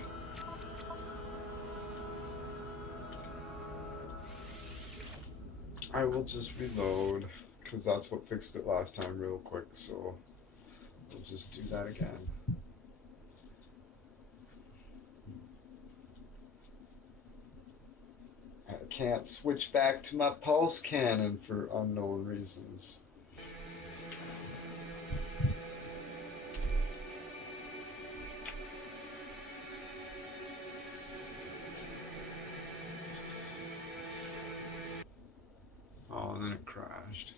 I will just reload, because that's what fixed it last time real quick, so we'll just do that again. I can't switch back to my pulse cannon for unknown reasons. Oh, and then it crashed.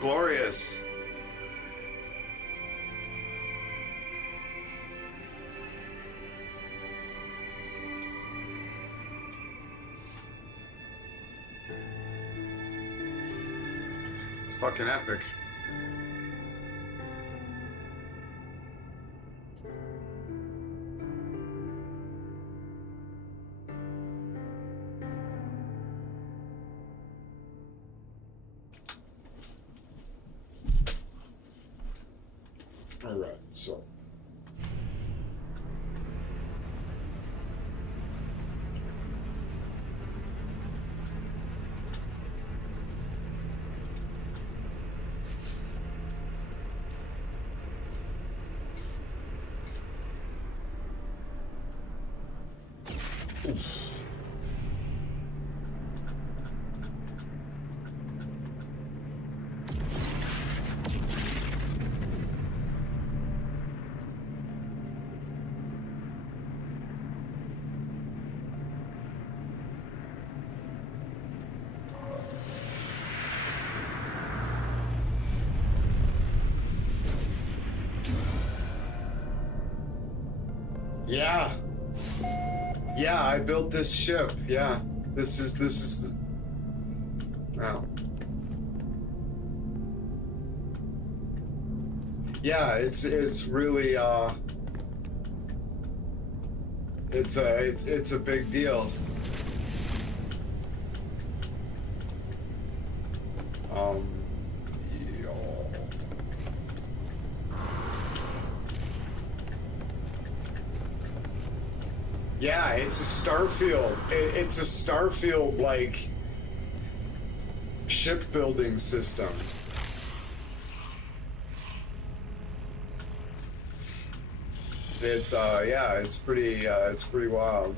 Glorious. It's fucking epic. All right, so yeah. Yeah, I built this ship. Yeah. This is the wow. Yeah, it's really it's a big deal. Yeah, it's a Starfield. It's a Starfield like shipbuilding system. It's yeah, it's pretty wild.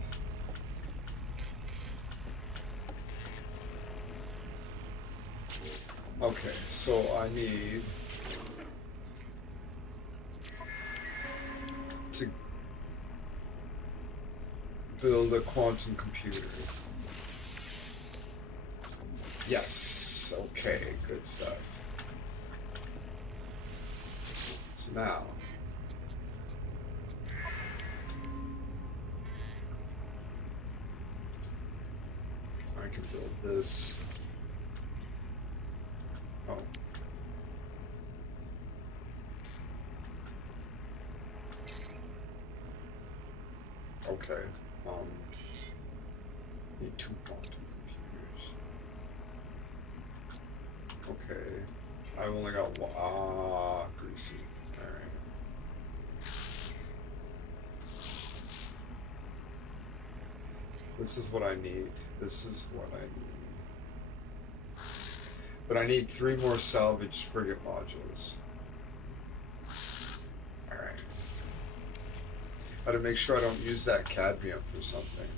Okay, so I need to build a quantum computer. Yes. Okay, good stuff. So now, I can build this. Oh. Okay. Need 2 quantum computers. Okay. I've only got one. Ah, greasy. Alright. This is what I need. This is what I need. But I need 3 more salvage frigate modules. Alright. Gotta make sure I don't use that cadmium for something.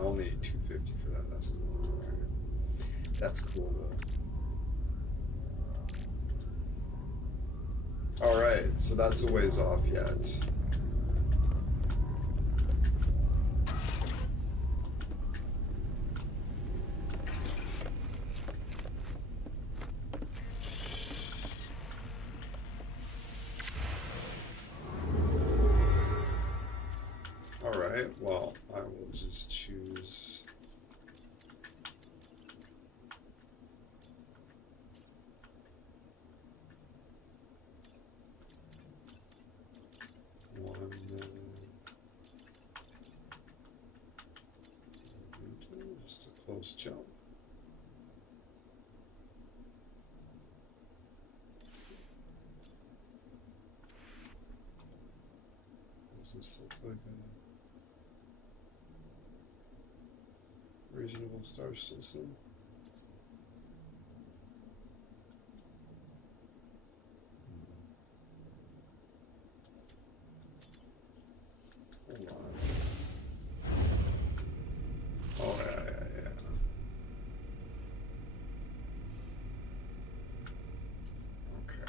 Only 250 for that. That's cool. Okay. That's cool though. All right, so that's a ways off yet. All right. Well, I will just choose. One, just a close jump. Does this look like a reasonable star system? Hold on. Oh, yeah. Okay.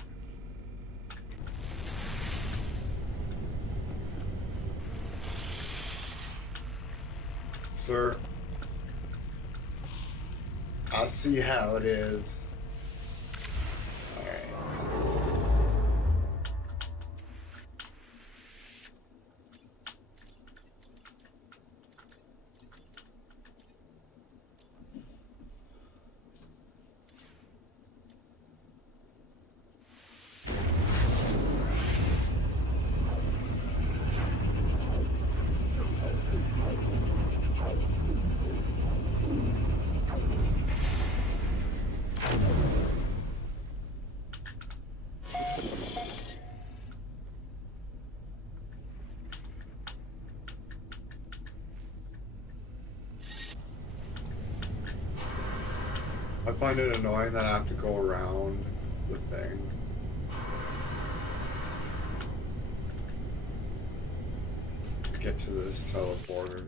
Sir, I see how it is. All right. I find it annoying that I have to go around the thing. To get to this teleporter.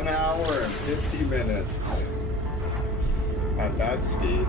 1 hour and 50 minutes at that speed.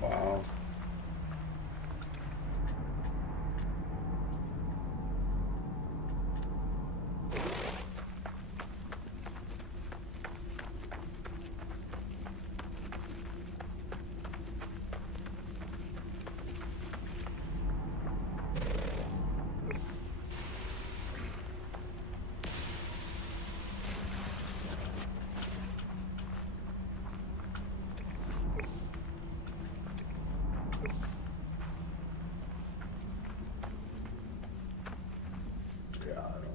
Wow. Yeah, I don't know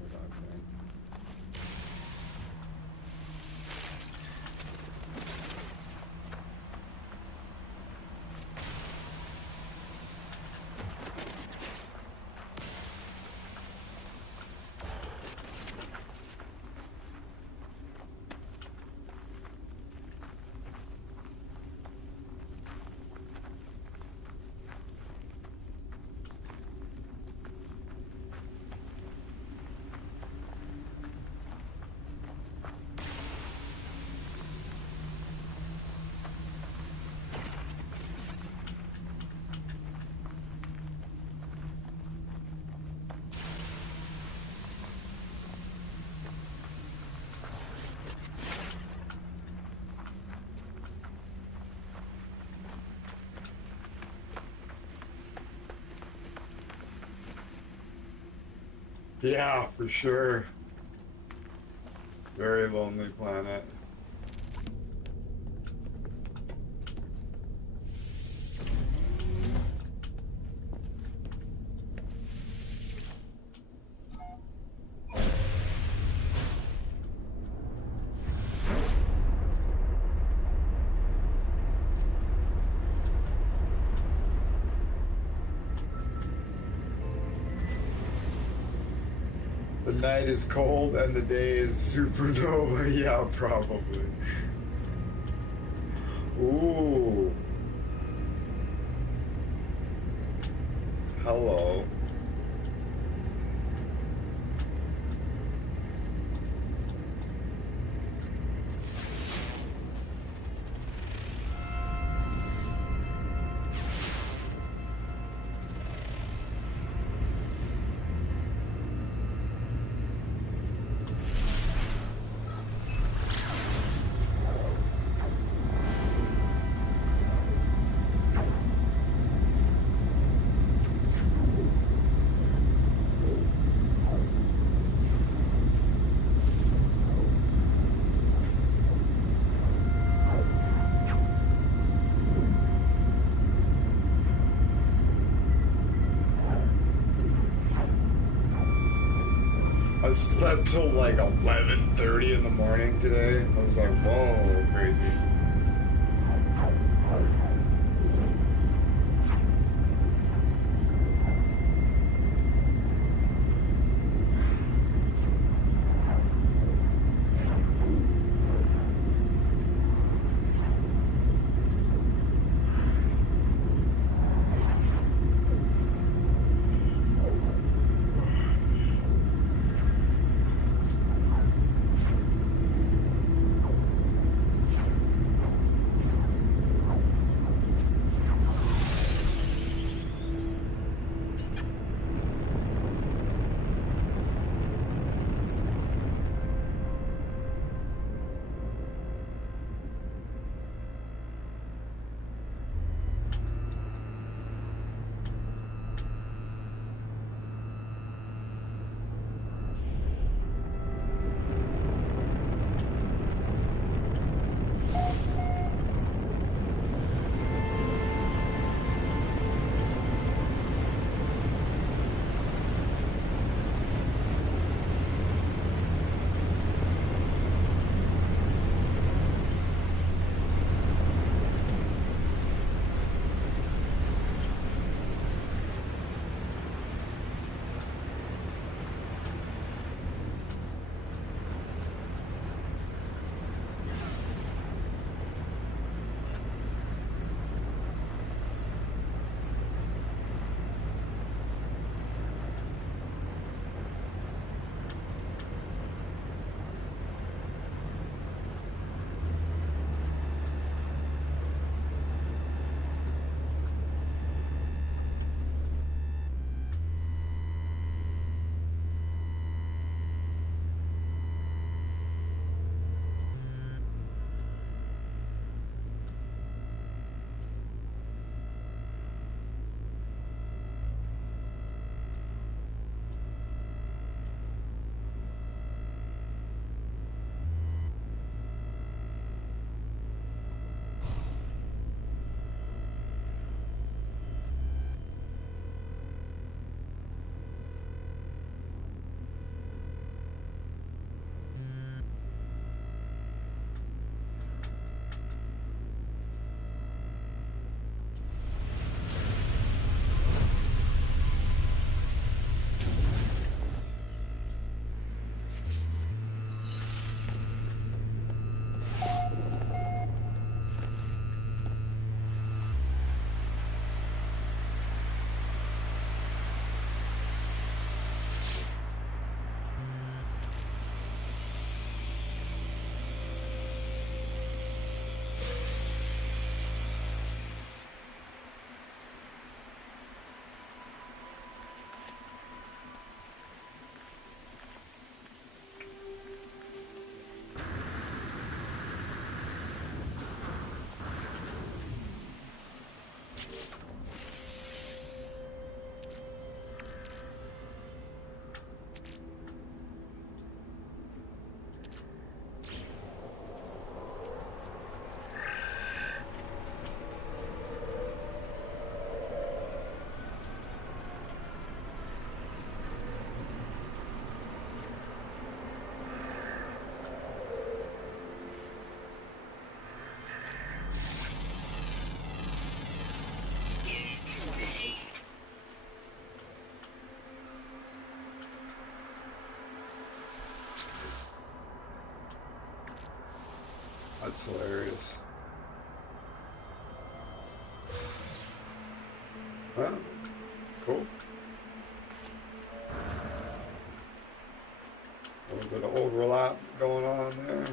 what that thing. Yeah, for sure. Very lonely planet. The night is cold and the day is supernova. Yeah, probably. Ooh. Hello. I slept till like 11:30 in the morning today. I was like, whoa, crazy. That's hilarious. Well, cool. A little bit of overlap going on there.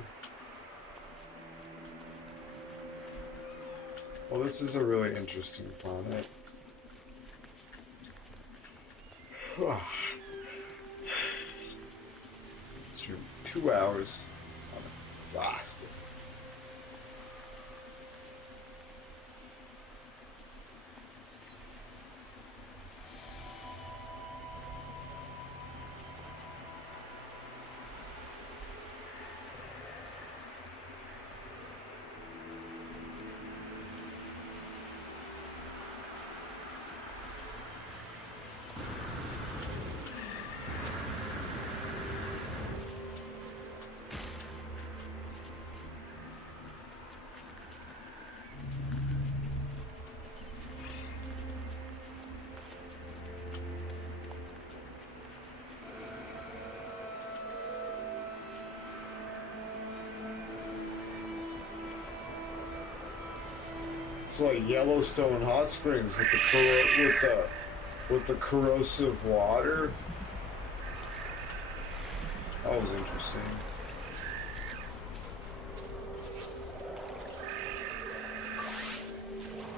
Well, this is a really interesting planet. It's 2 hours. I'm exhausted. It's like Yellowstone hot springs with the corrosive water. That was interesting.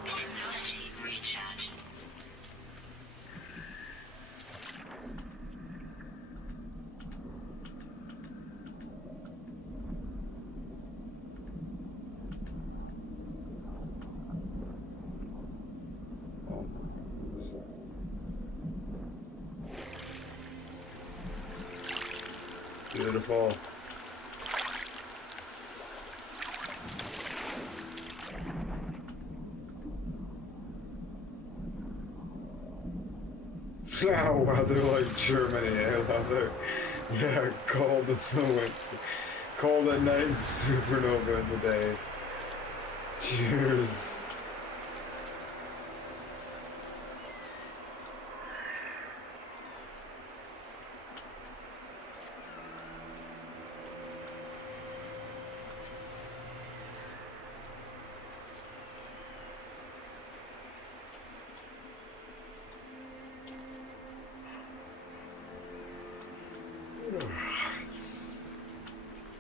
Technology recharging. Oh. Beautiful. Wow, weather like Germany. I love it. Yeah, cold in the winter, cold at night, and supernova in the day. Cheers.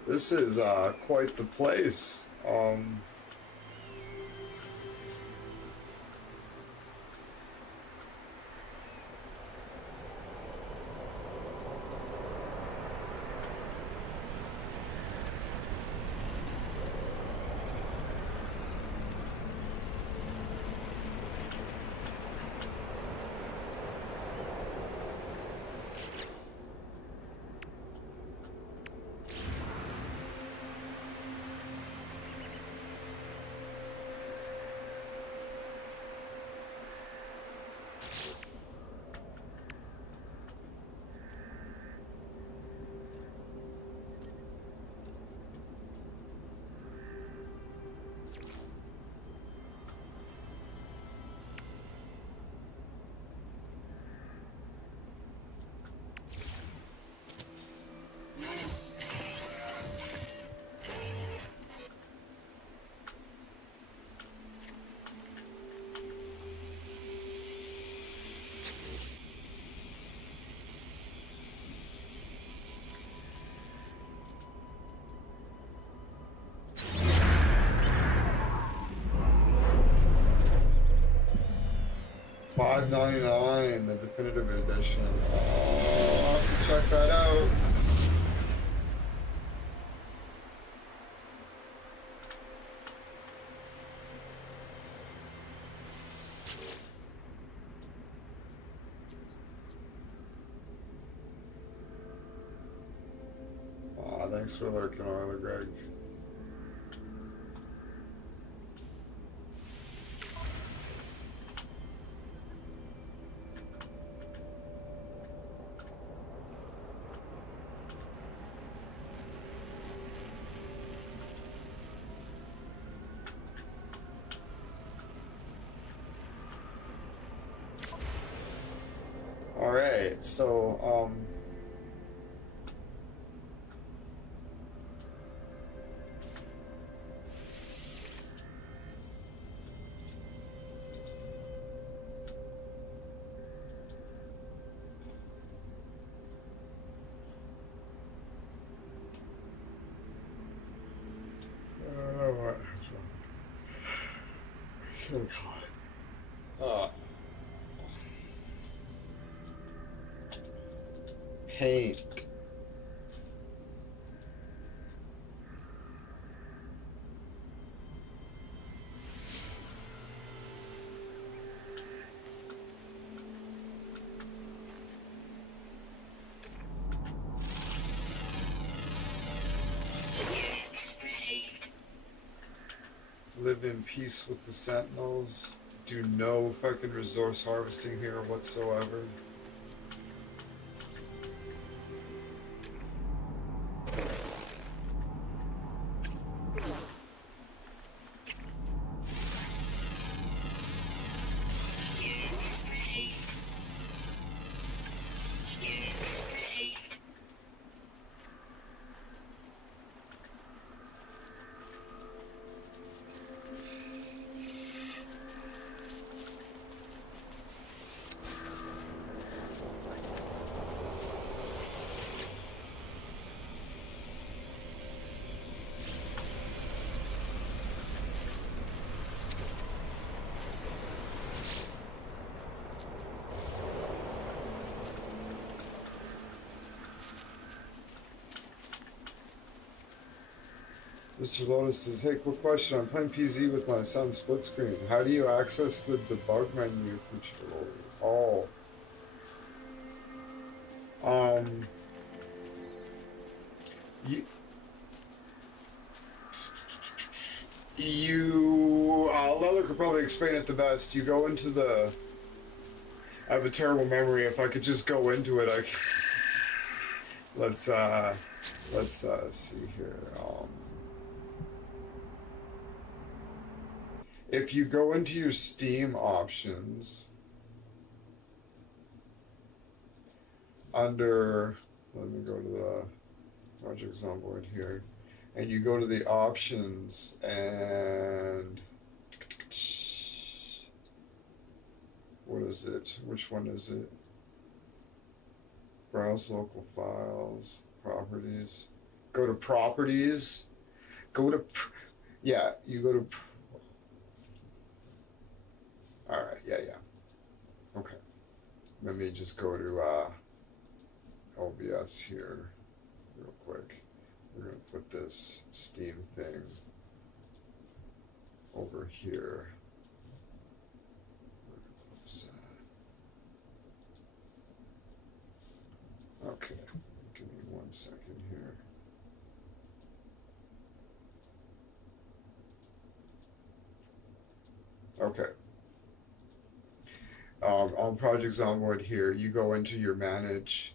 This is quite the place. $5.99, the definitive edition. Oh, I'll have to check that out. Aw, thanks for lurking, Arla Greg. Alright, so, what? Oh, God. Paint. Received. Live in peace with the Sentinels. Do no fucking resource harvesting here whatsoever. Received. Received. Mr. Lotus says, hey, quick question. I'm playing PZ with my son split screen. How do you access the debug menu control? Oh. Leather could probably explain it the best. You go into the. I have a terrible memory. If I could just go into it, I. Let's see here. If you go into your Steam options under, let me go to the Project Zomboid here, and you go to the options and what is it? Which one is it? Browse local files, properties. Go to properties. Go to, yeah, you go to. All right, yeah. Okay. Let me just go to OBS here real quick. We're going to put this Steam thing over here. We're gonna close that. Okay, give me 1 second here. Okay. On Project Zomboid here, you go into your manage,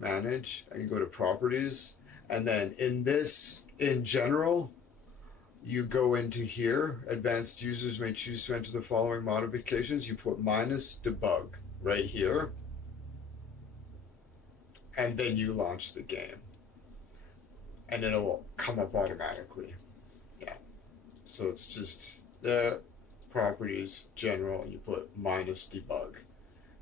and you go to properties, and then in general, you go into here, advanced users may choose to enter the following modifications. You put -debug right here, and then you launch the game, and it'll come up automatically. Yeah, so it's just the properties general, you put -debug,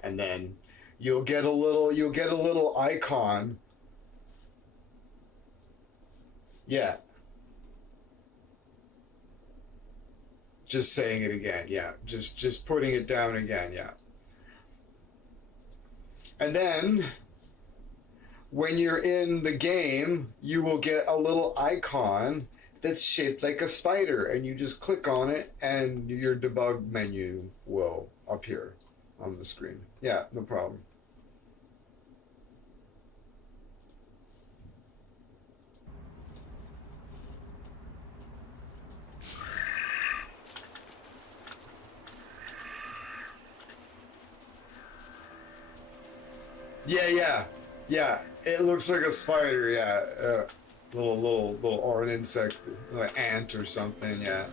and then you'll get a little icon. Yeah, just saying it again. Yeah, just putting it down again. Yeah, and then when you're in the game, you will get a little icon that's shaped like a spider, and you just click on it and your debug menu will appear on the screen. Yeah, no problem. Yeah, it looks like a spider. Yeah, little or an insect, like ant or something. Yeah.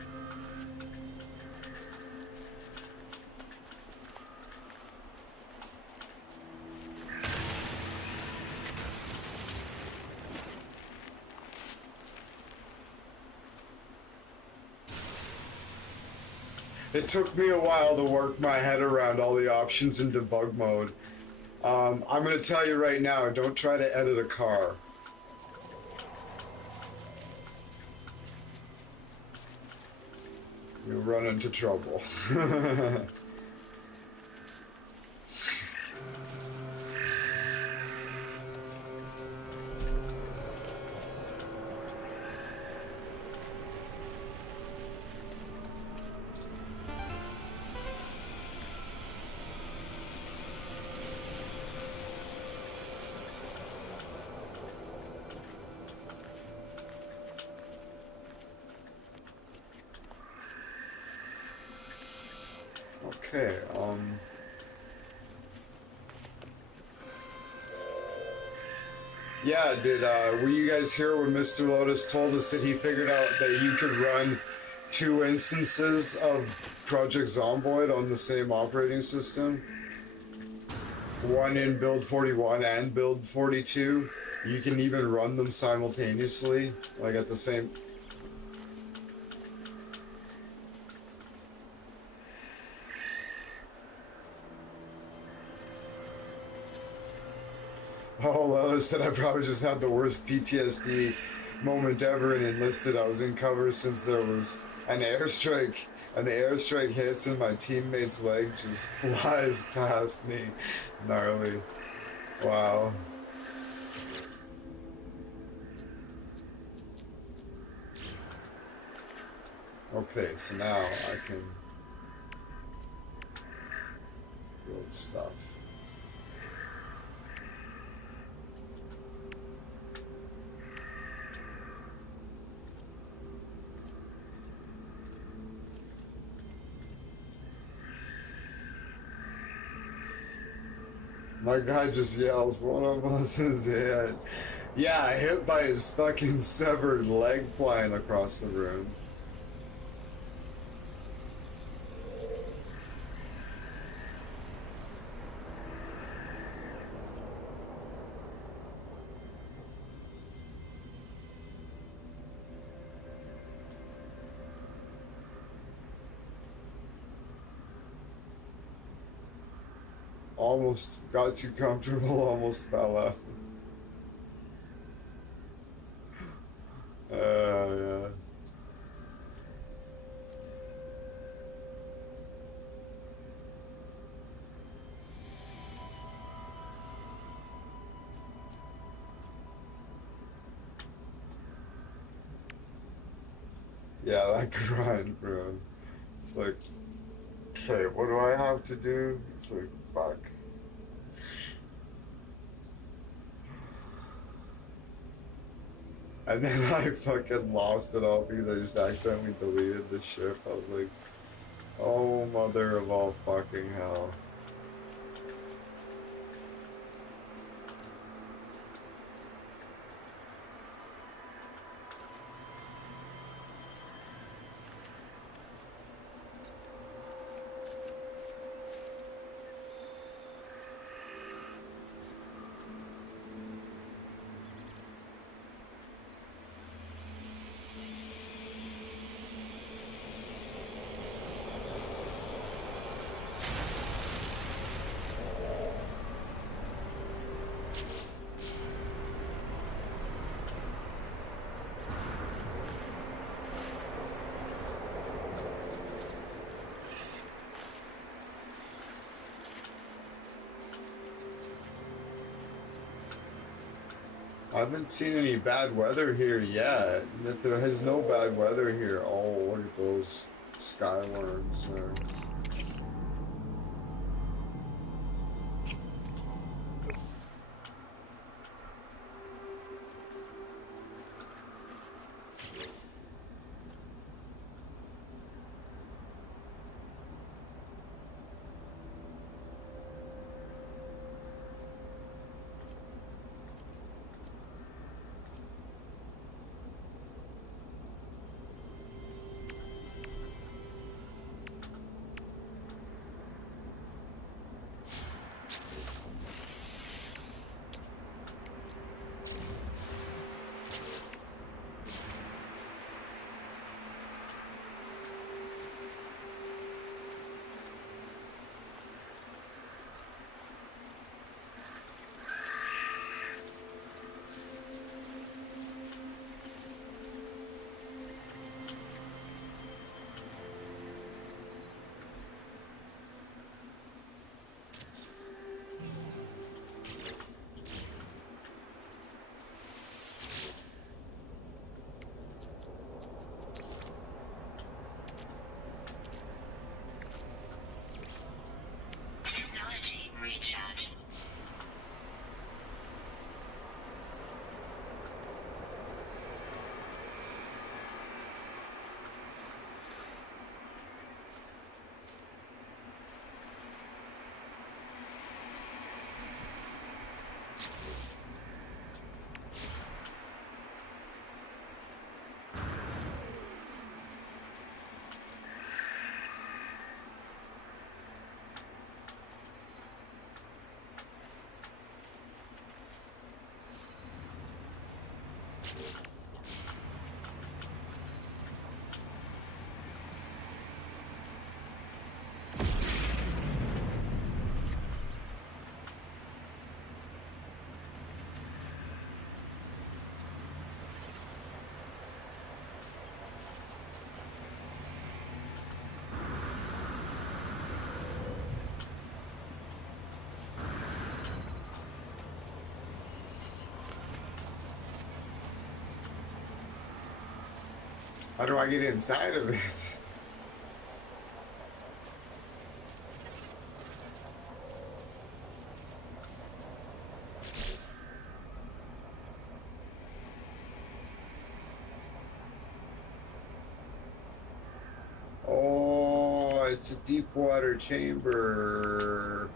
It took me a while to work my head around all the options in debug mode. I'm going to tell you right now, don't try to edit a car. You'll run into trouble. Okay, yeah, were you guys here when Mr. Lotus told us that he figured out that you could run 2 instances of Project Zomboid on the same operating system? One in build 41 and build 42. You can even run them simultaneously, like at the same... Oh, well, said I probably just had the worst PTSD moment ever and enlisted. I was in cover since there was an airstrike, and the airstrike hits and my teammate's leg just flies past me. Gnarly. Wow. Okay, so now I can build stuff. My guy just yells, one of us is dead. Yeah, hit by his fucking severed leg flying across the room. Almost got too comfortable, almost fell out. Yeah. Yeah, that grind, bro. It's like, okay, what do I have to do? It's like, fuck. And then I fucking lost it all because I just accidentally deleted the ship. I was like, oh, mother of all fucking hell. I haven't seen any bad weather here yet. If there is no bad weather here, oh, look at those skyworms there. How do I get inside of it? Oh, it's a deep water chamber.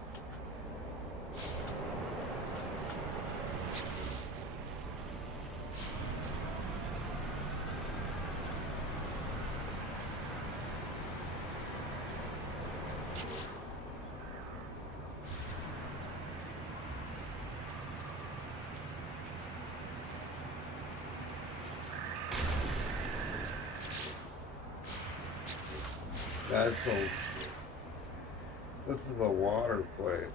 That's a. This is a water place.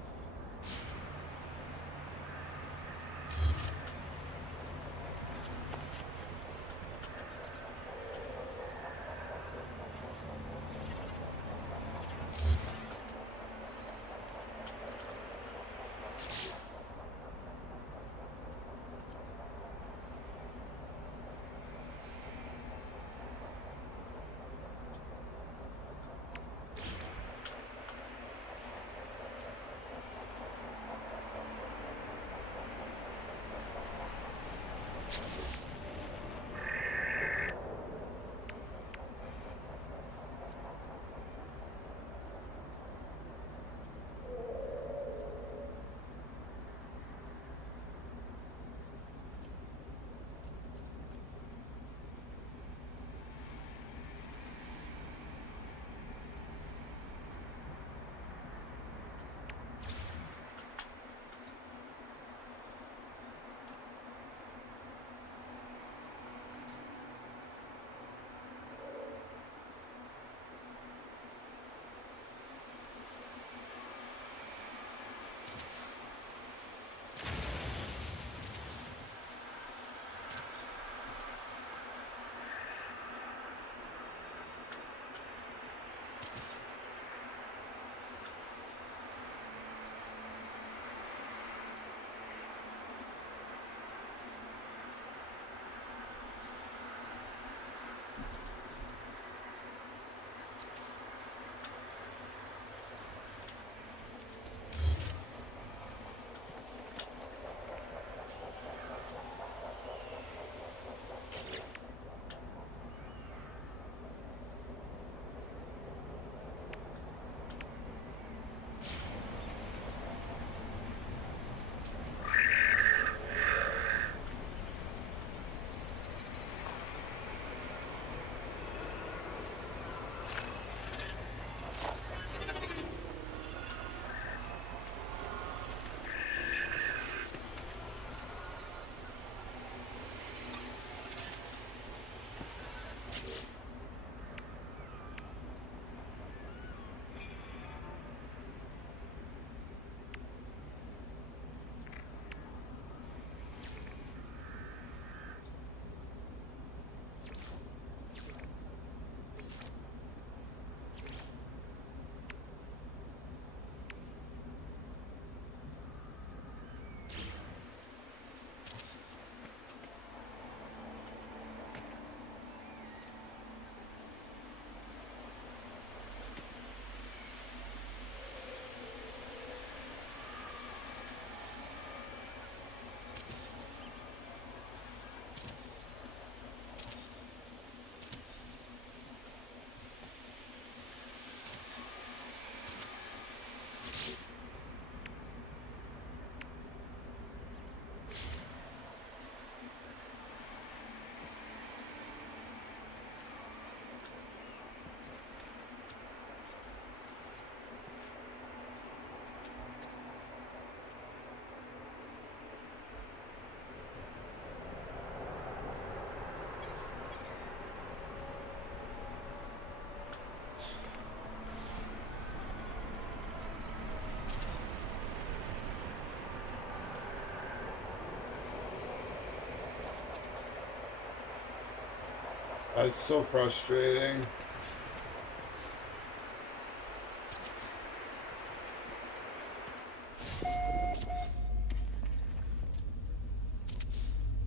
That's so frustrating.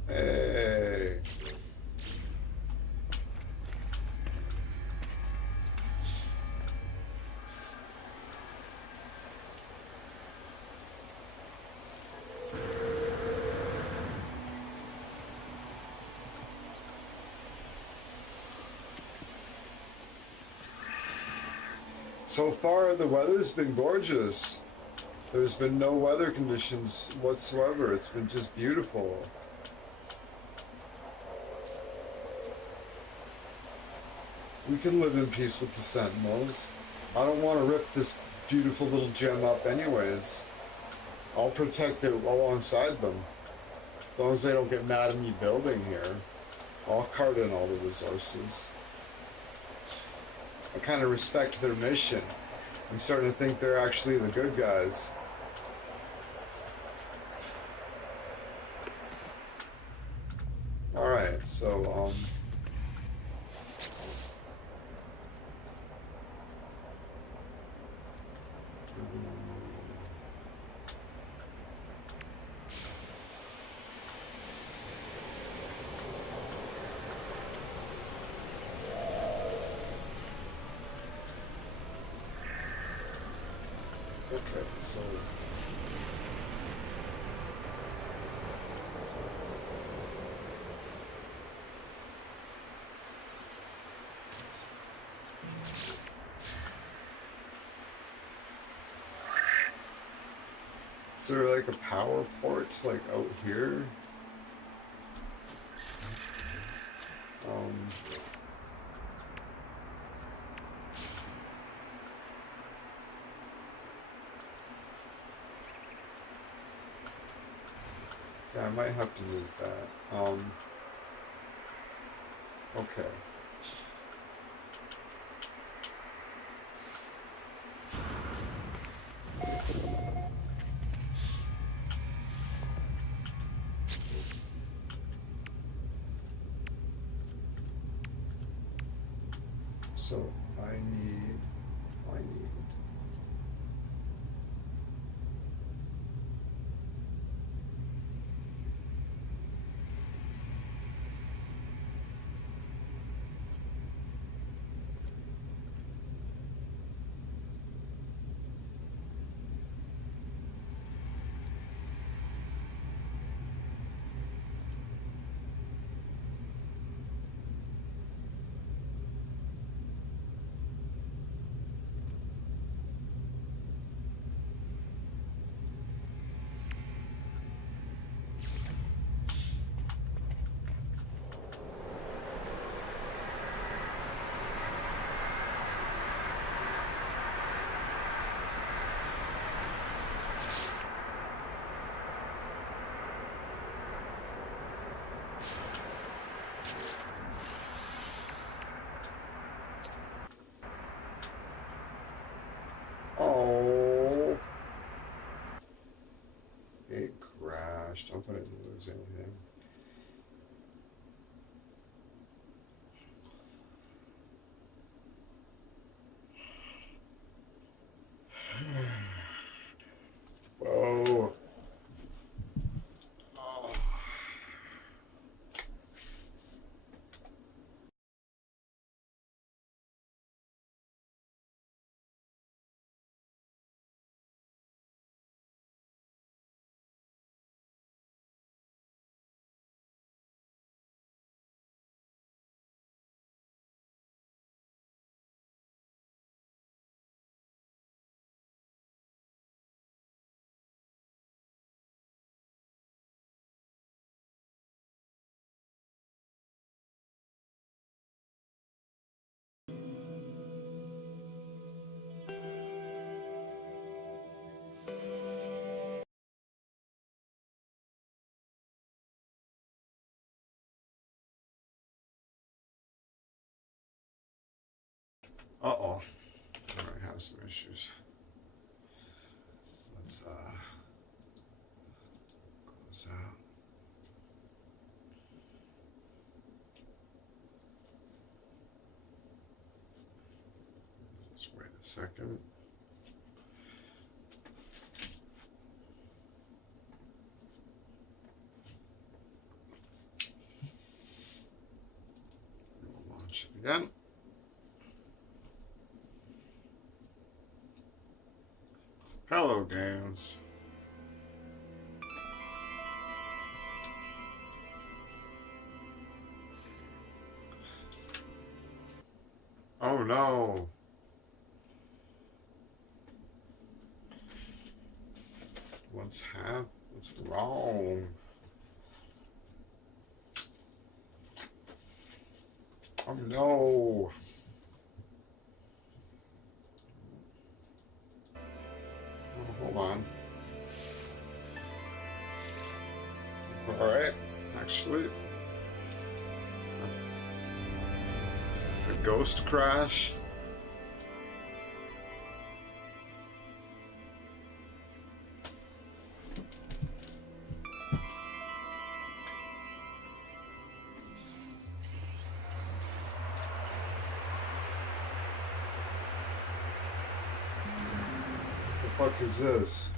Hey. So far, the weather's been gorgeous. There's been no weather conditions whatsoever. It's been just beautiful. We can live in peace with the Sentinels. I don't want to rip this beautiful little gem up anyways. I'll protect it alongside them. As long as they don't get mad at me building here, I'll cart in all the resources. I kind of respect their mission. I'm starting to think they're actually the good guys. Alright, so, okay, so is there like a power port like out here? Yeah, I might have to move that. Okay. So I need. Oh, it crashed. I hope I didn't lose anything. Whoa. Oh. Uh-oh. I might have some issues. Let's close out. Just wait a second. We'll launch it again. Hello, games. Oh no. What's wrong? Oh no. Oh, hold on. Alright, actually. A ghost crash. What the fuck is this?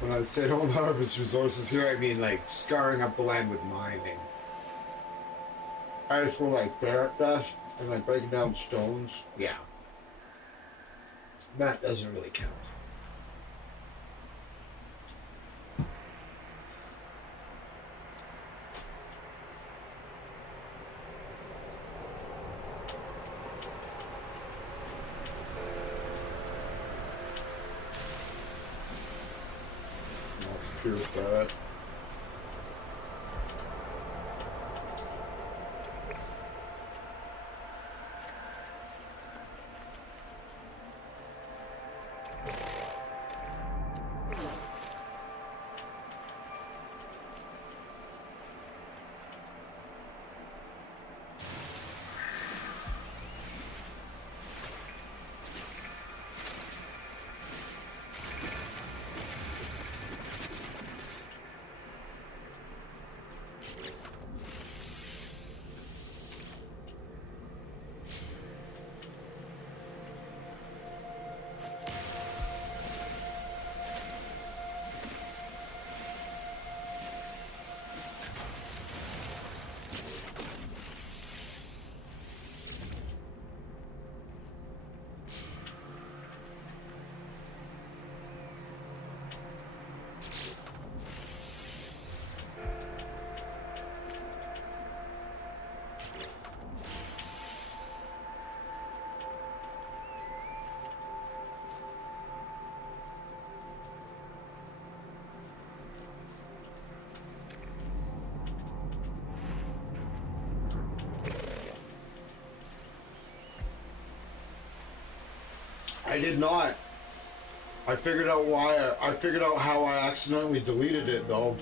When I say don't harvest resources here, I mean like scarring up the land with mining. I just want like ferret dust and like breaking down stones. Yeah. That doesn't really count. That's pure ferret. I did not. I figured out why. I figured out how I accidentally deleted it though.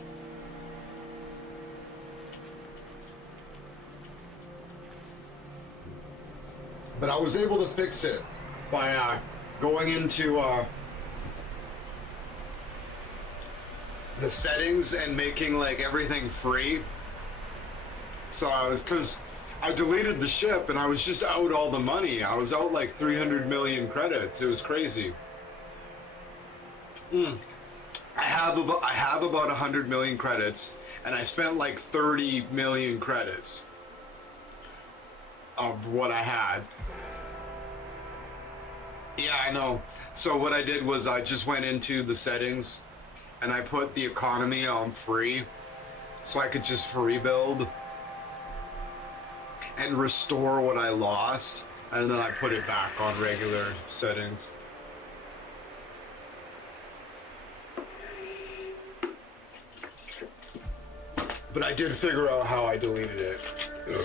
But I was able to fix it by going into the settings and making like everything free. So I was, because I deleted the ship and I was just out all the money. I was out like 300 million credits. It was crazy. I have about 100 million credits, and I spent like 30 million credits of what I had. Yeah, I know. So what I did was I just went into the settings and I put the economy on free so I could just free build and restore what I lost, and then I put it back on regular settings. But I did figure out how I deleted it. Ugh.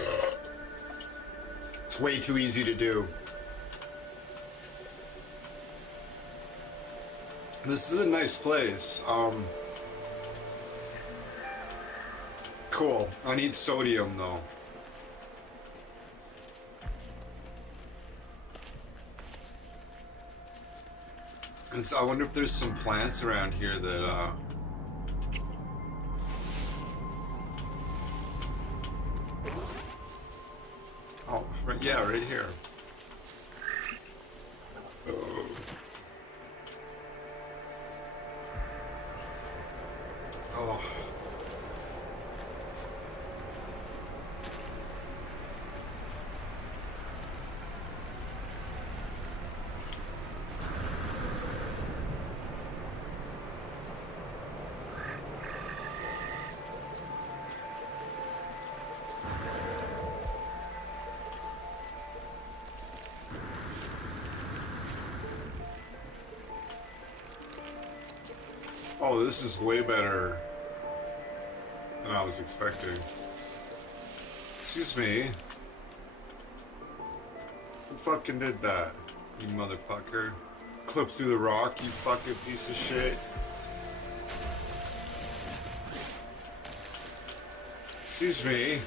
It's way too easy to do. This is a nice place. Cool. I need sodium though. And so I wonder if there's some plants around here that oh, right, yeah, right here. Oh. Oh, this is way better than I was expecting. Excuse me. Who fucking did that? You motherfucker. Clip through the rock, you fucking piece of shit. Excuse me.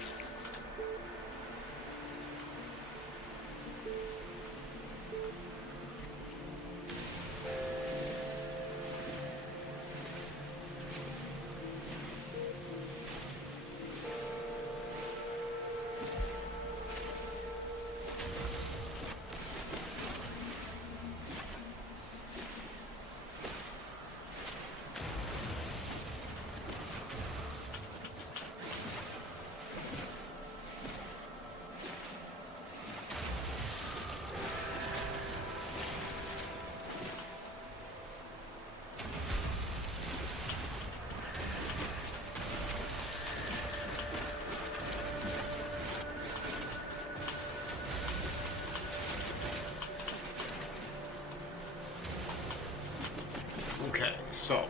Okay, so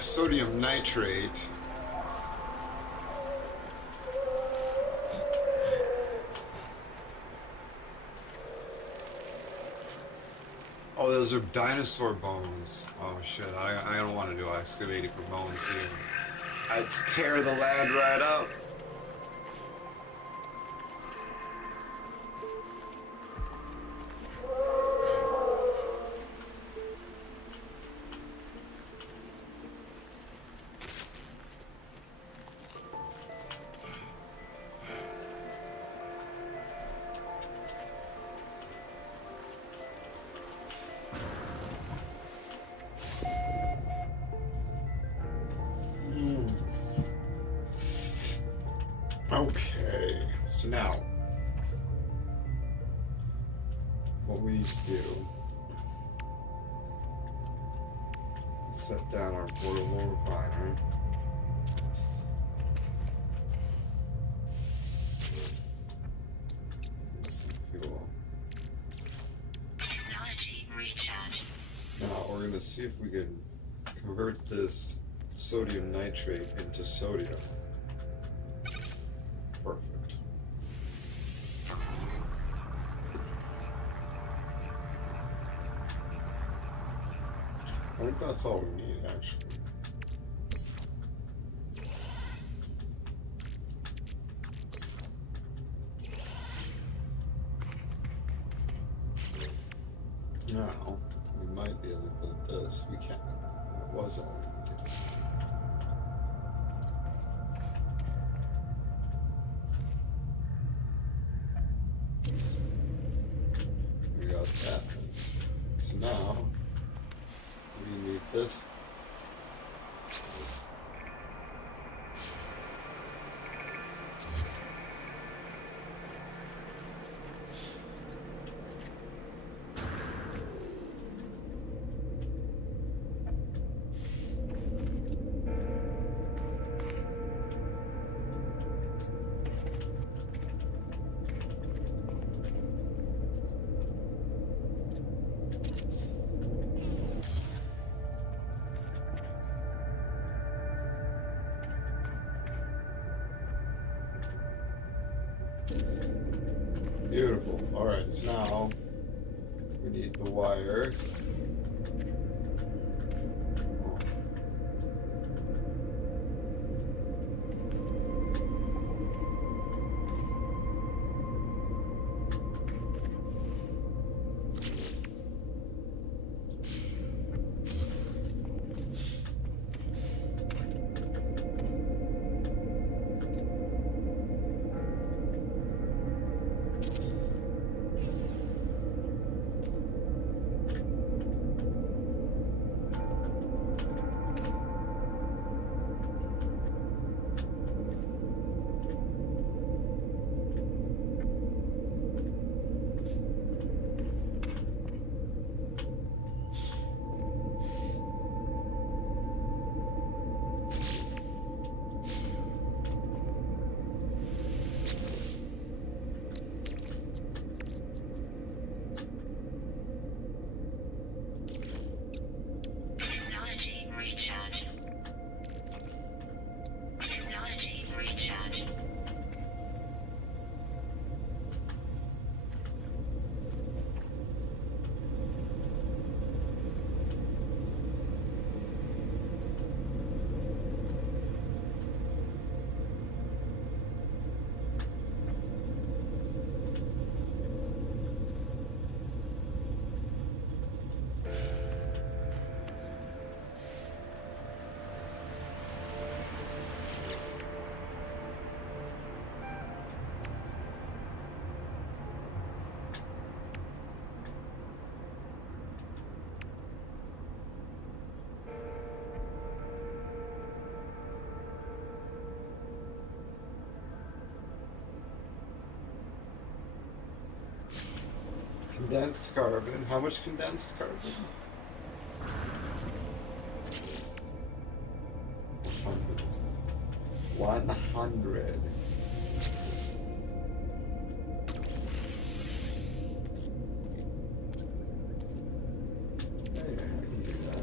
sodium nitrate. Oh, those are dinosaur bones. Oh shit, I don't want to do excavating for bones here. I'd tear the land right up. Okay, so now, what we need to do, set down our portable refiner. Get some fuel. Technology recharge. Now we're gonna see if we can convert this sodium nitrate into sodium. Perfect. I think that's all we need, actually. Now, we might be able was. We can't. That was all we needed. We got that. So now we need this. Beautiful. Alright, so now we need the wire. Technology recharge. Technology recharge. Condensed carbon. How much condensed carbon? 100. Hey, I can do that.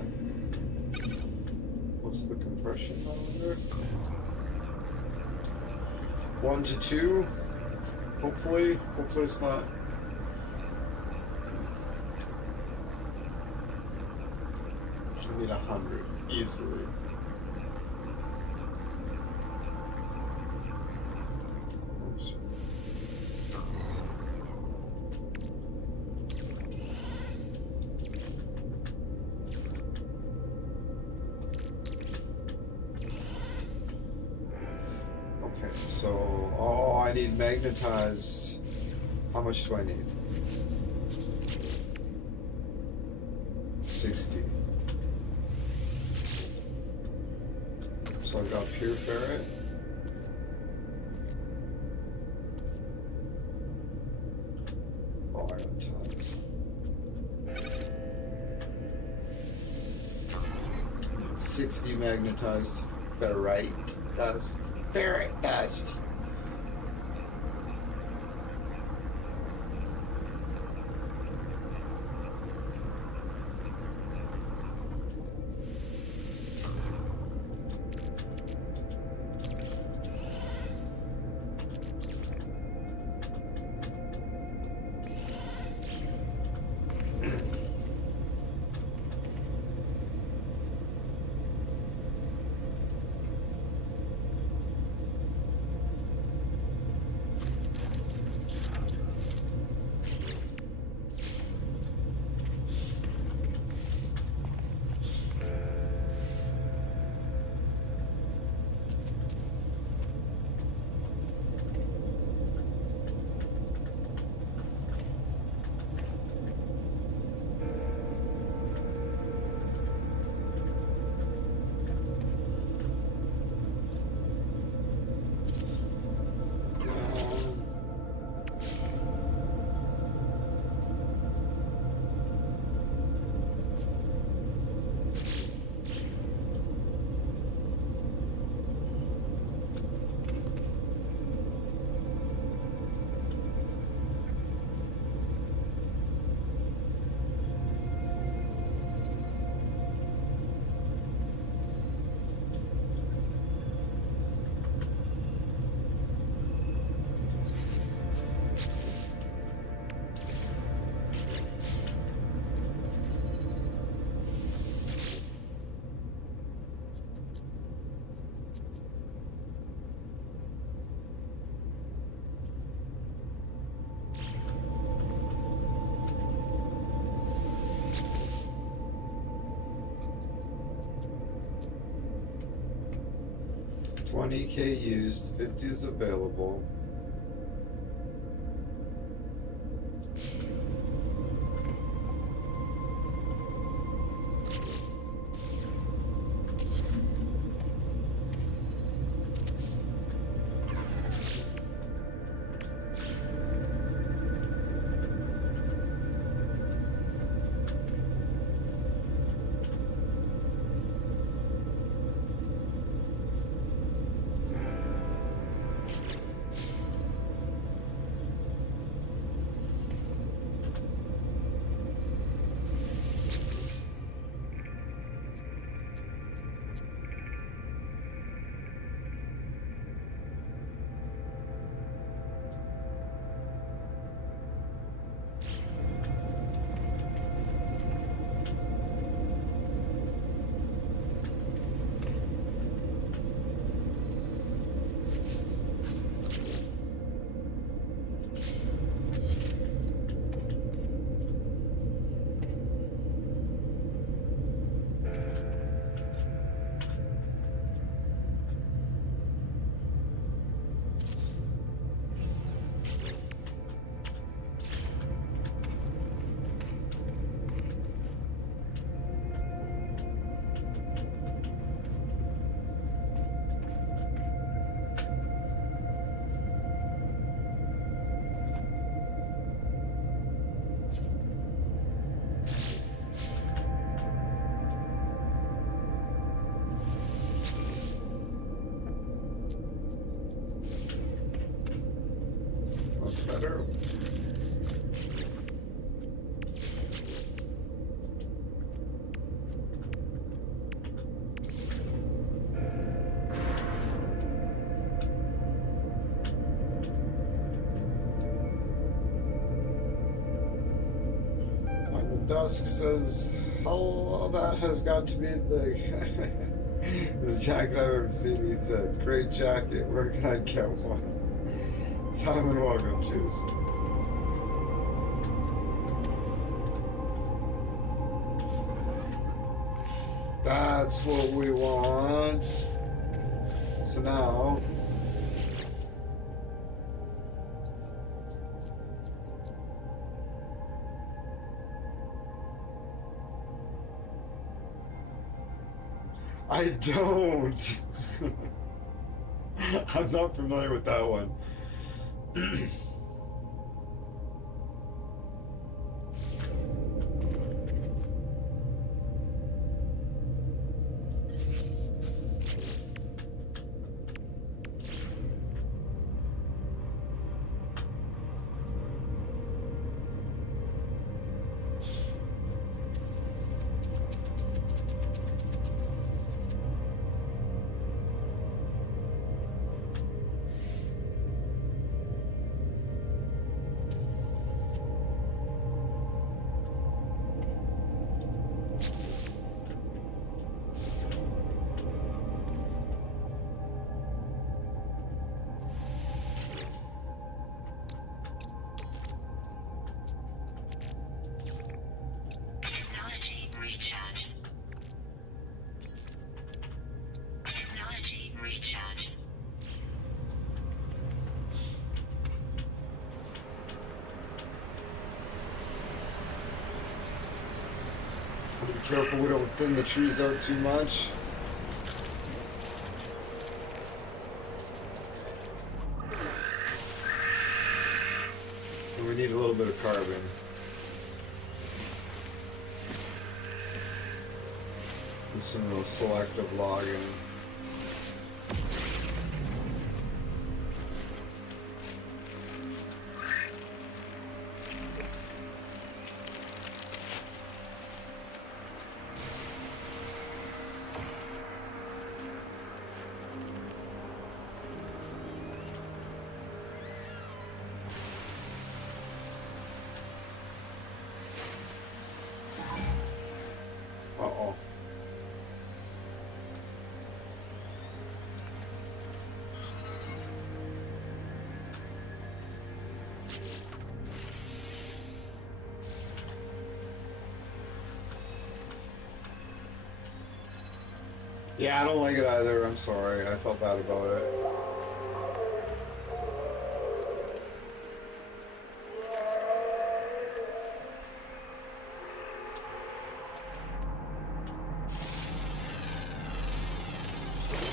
What's the compression monitor? 1 to 2. Hopefully it's not. Should need 100 easily. Oops. Okay, so I need magnetized. How much do I need? 60. So I've got pure ferret. Oh, I got tons. Need 60 magnetized ferrite dust. Ferret dust. 20K used, 50 is available. Much better. Dusk says, "Oh, that has got to be the this jacket I've ever seen." He said, "Great jacket. Where can I get one?" Simon, welcome, choose. That's what we want. So now. I don't. I'm not familiar with that one. Technology recharge. Technology recharge. Be careful we don't thin the trees out too much. And we need a little bit of carbon. Do some real selective logging. Uh-oh. Yeah, I don't like it either. I'm sorry. I felt bad about it.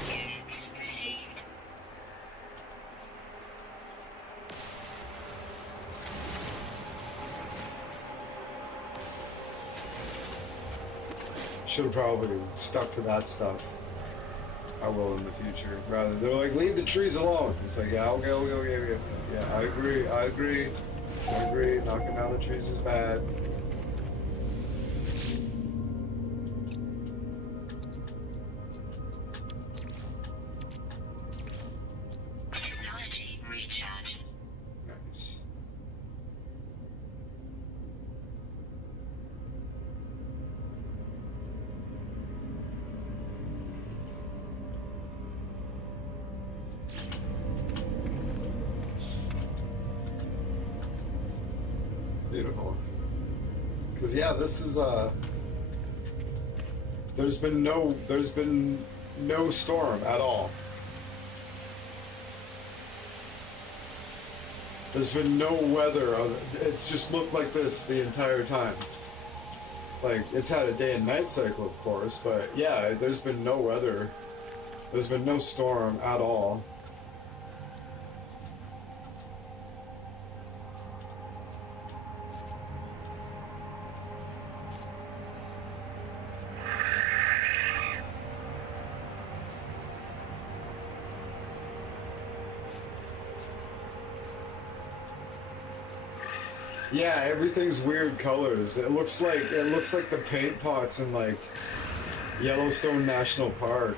Units received. Should have probably stuck to that stuff. I will in the future. Rather, they're like, leave the trees alone. It's like, yeah, okay, okay, okay, okay. Yeah, I agree. I agree. I agree. Knocking down the trees is bad. Technology recharge. Nice. Beautiful. Cause yeah, this is there's been no storm at all. There's been no weather. It's just looked like this the entire time. Like, it's had a day and night cycle, of course, but yeah, there's been no weather. There's been no storm at all. Yeah, everything's weird colors. It looks like the paint pots in like Yellowstone National Park.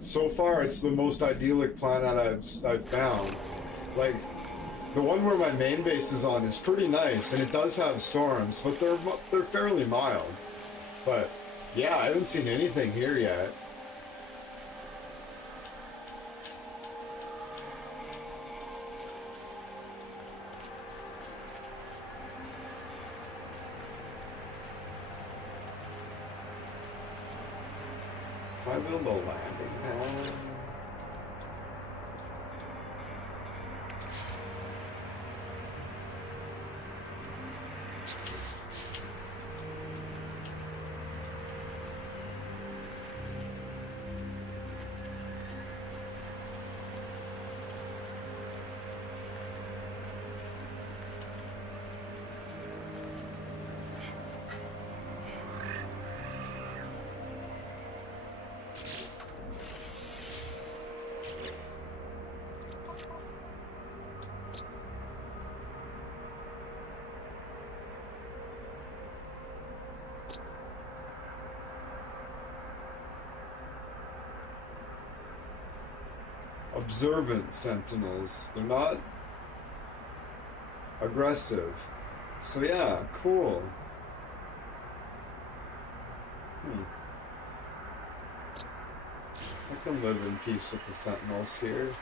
So far, it's the most idyllic planet I've found. Like, the one where my main base is on is pretty nice, and it does have storms, but they're fairly mild. But yeah, I haven't seen anything here yet. Can I build a landing pad? Observant sentinels. They're not aggressive. So yeah, cool. I can live in peace with the sentinels here.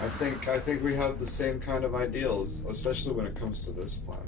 I think we have the same kind of ideals, especially when it comes to this planet.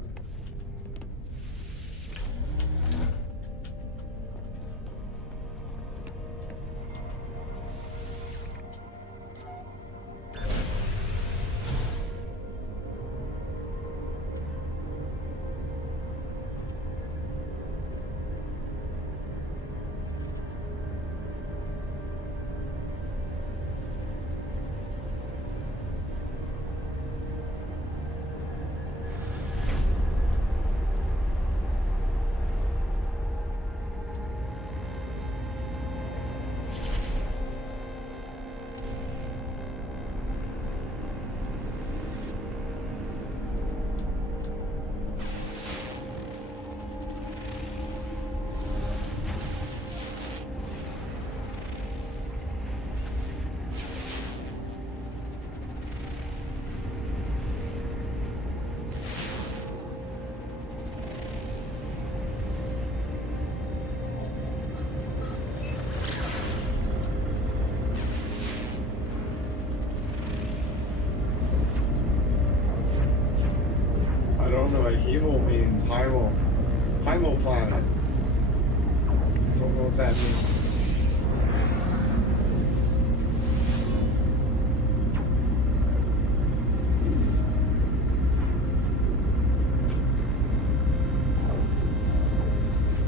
Hymo. Hymo planet. Don't know what that means.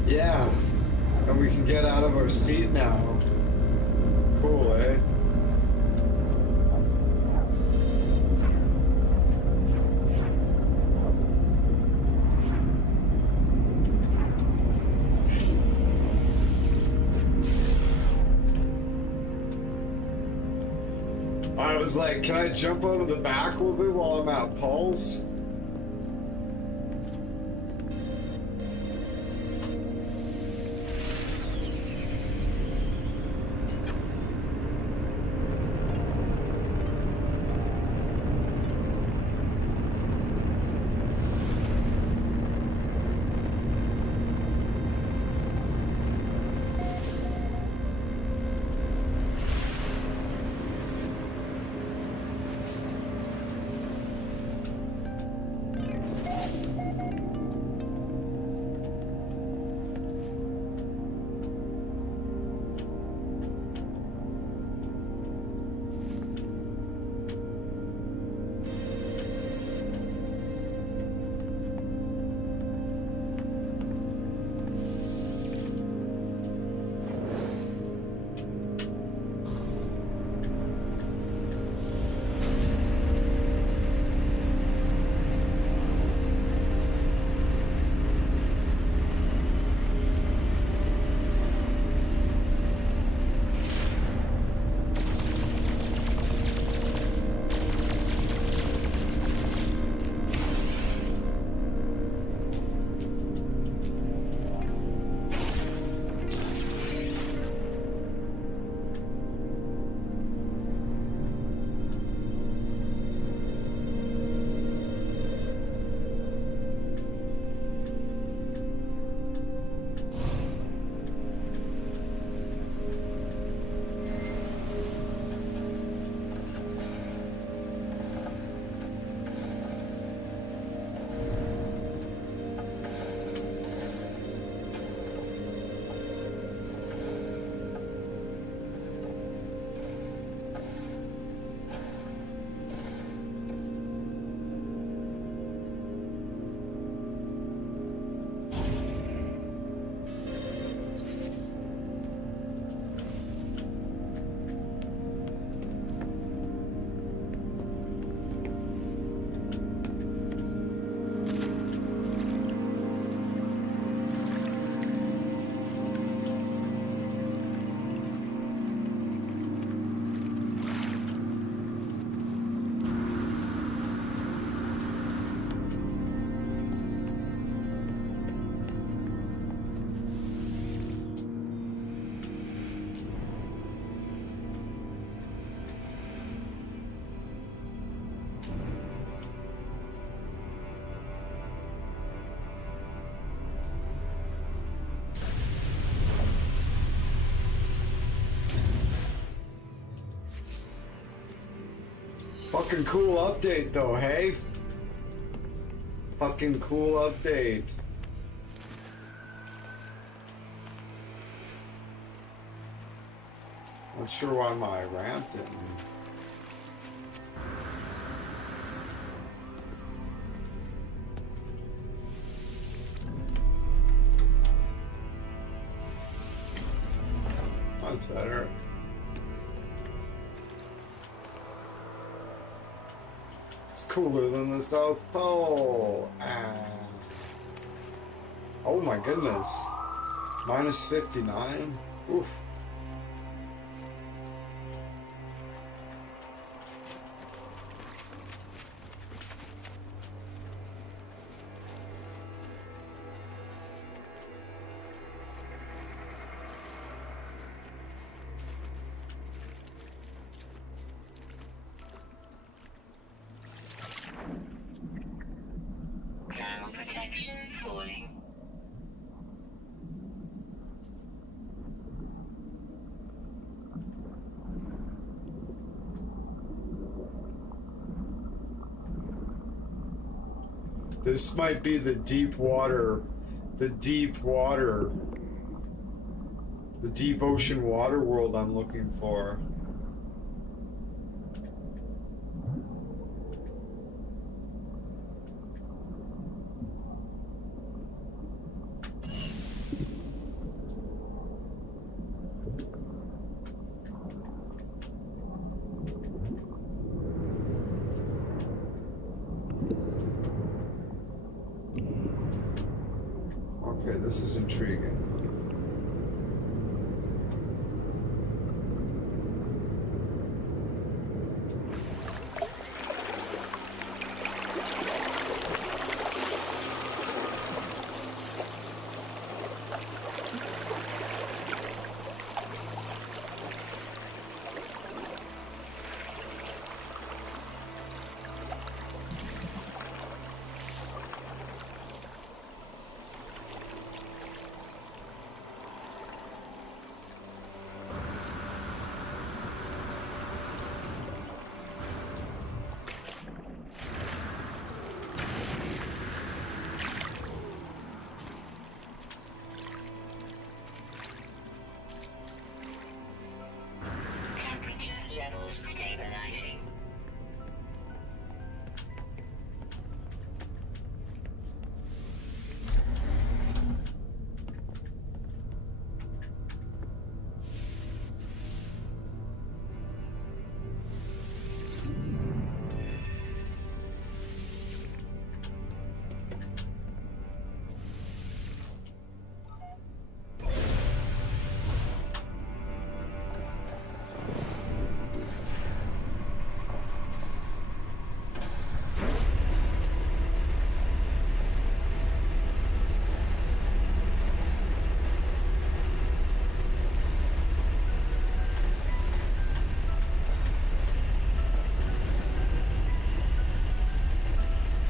Yeah. And we can get out of our seat now. Cool, eh? I was like, can I jump out of the back a little bit while I'm at Paul's? Fucking cool update though, hey? Fucking cool update. Not sure why my ramp didn't. That's better. It's cooler than the South Pole. Oh my goodness. Minus 59? Oof. Thermal protection. falling. This might be the deep water, the deep ocean water world I'm looking for. Okay, this is intriguing. Temperature levels stabilizing.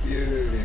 Beauty.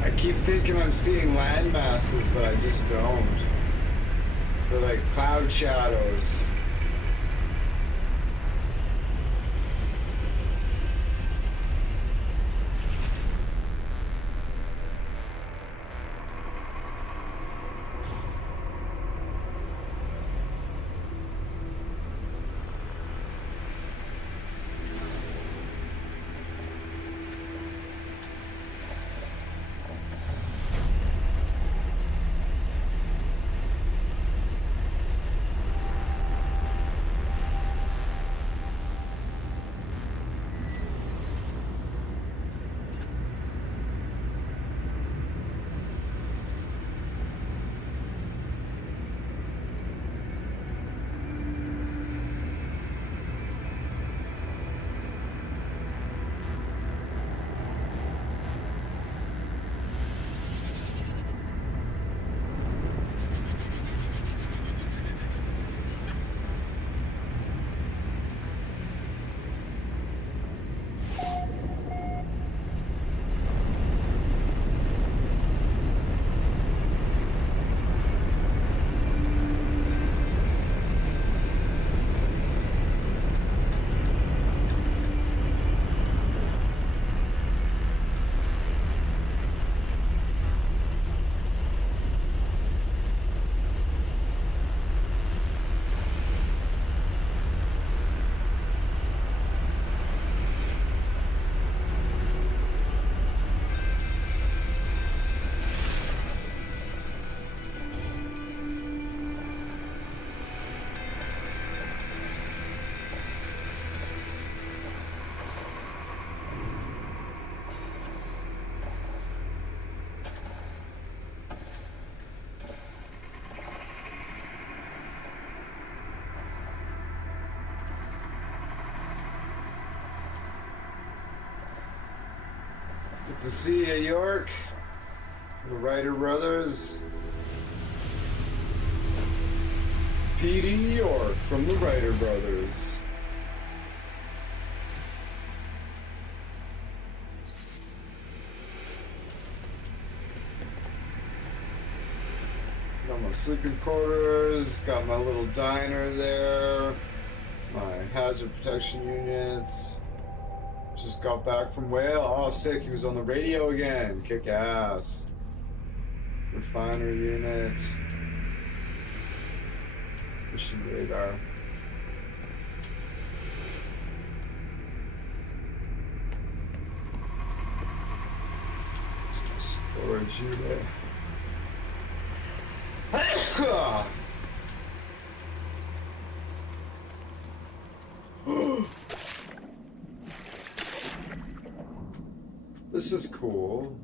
I keep thinking I'm seeing land masses, but I just don't. They're like cloud shadows. Good to see you, York. The Ryder Brothers. P.D. York from the Ryder Brothers. Got my sleeping quarters, got my little diner there, my hazard protection units. Just got back from Whale. Oh, sick, he was on the radio again. Kick ass. Refiner unit. Mission radar. Storage unit. This is cool.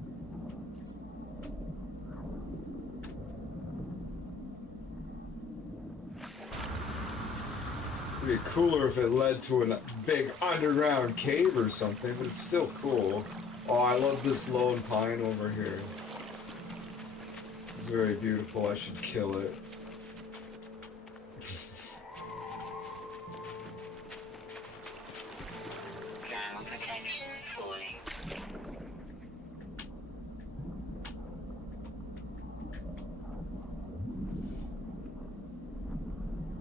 It'd be cooler if it led to a big underground cave or something, but it's still cool. Oh, I love this lone pine over here. It's very beautiful. I should kill it. Ground protection falling.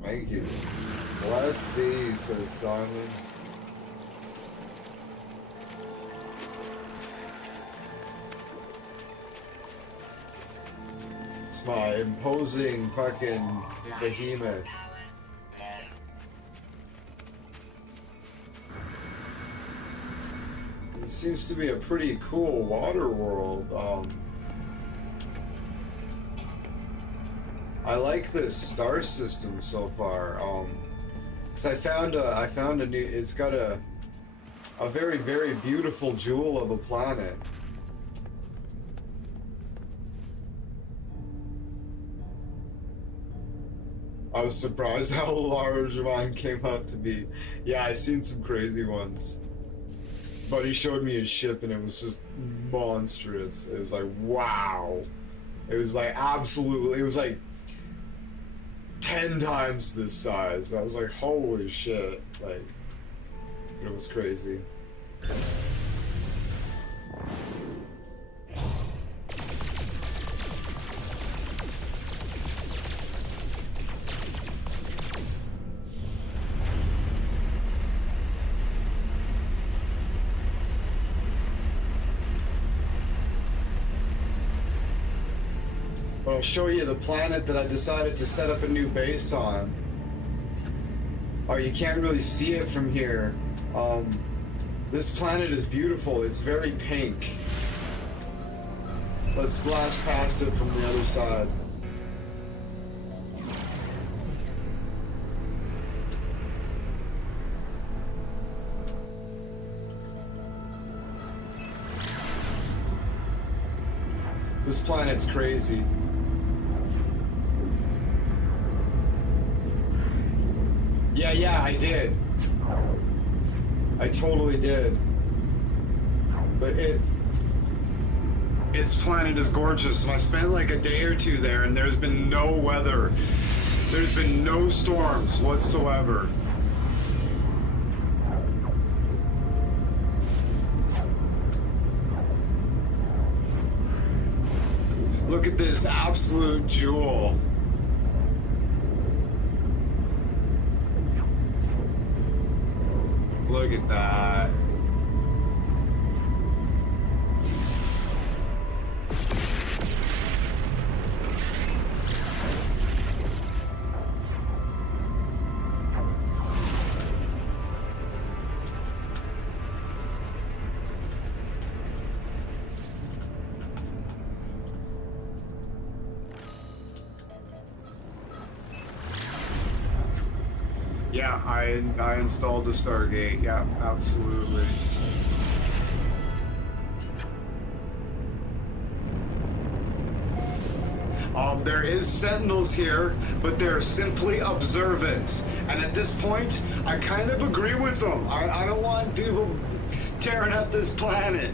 Thank you. Bless thee, says Simon. It's my imposing fucking behemoth. It seems to be a pretty cool water world. I like this star system so far. Cause I found a new. It's got a very, very beautiful jewel of a planet. I was surprised how large mine came out to be. Yeah, I seen some crazy ones. But he showed me his ship and it was just monstrous. It was like, wow. It was like absolutely, it was like 10 times this size. I was like, holy shit. Like, it was crazy. But I'll show you the planet that I decided to set up a new base on. Oh, you can't really see it from here. This planet is beautiful. It's very pink. Let's blast past it from the other side. This planet's crazy. Yeah, I did. I totally did. But its planet is gorgeous, and I spent like a day or two there, and there's been no weather. There's been no storms whatsoever. Look at this absolute jewel. Look at that. Yeah, I installed the Stargate. Yeah, absolutely. There is sentinels here, but they're simply observant. And at this point, I kind of agree with them. I don't want people tearing up this planet.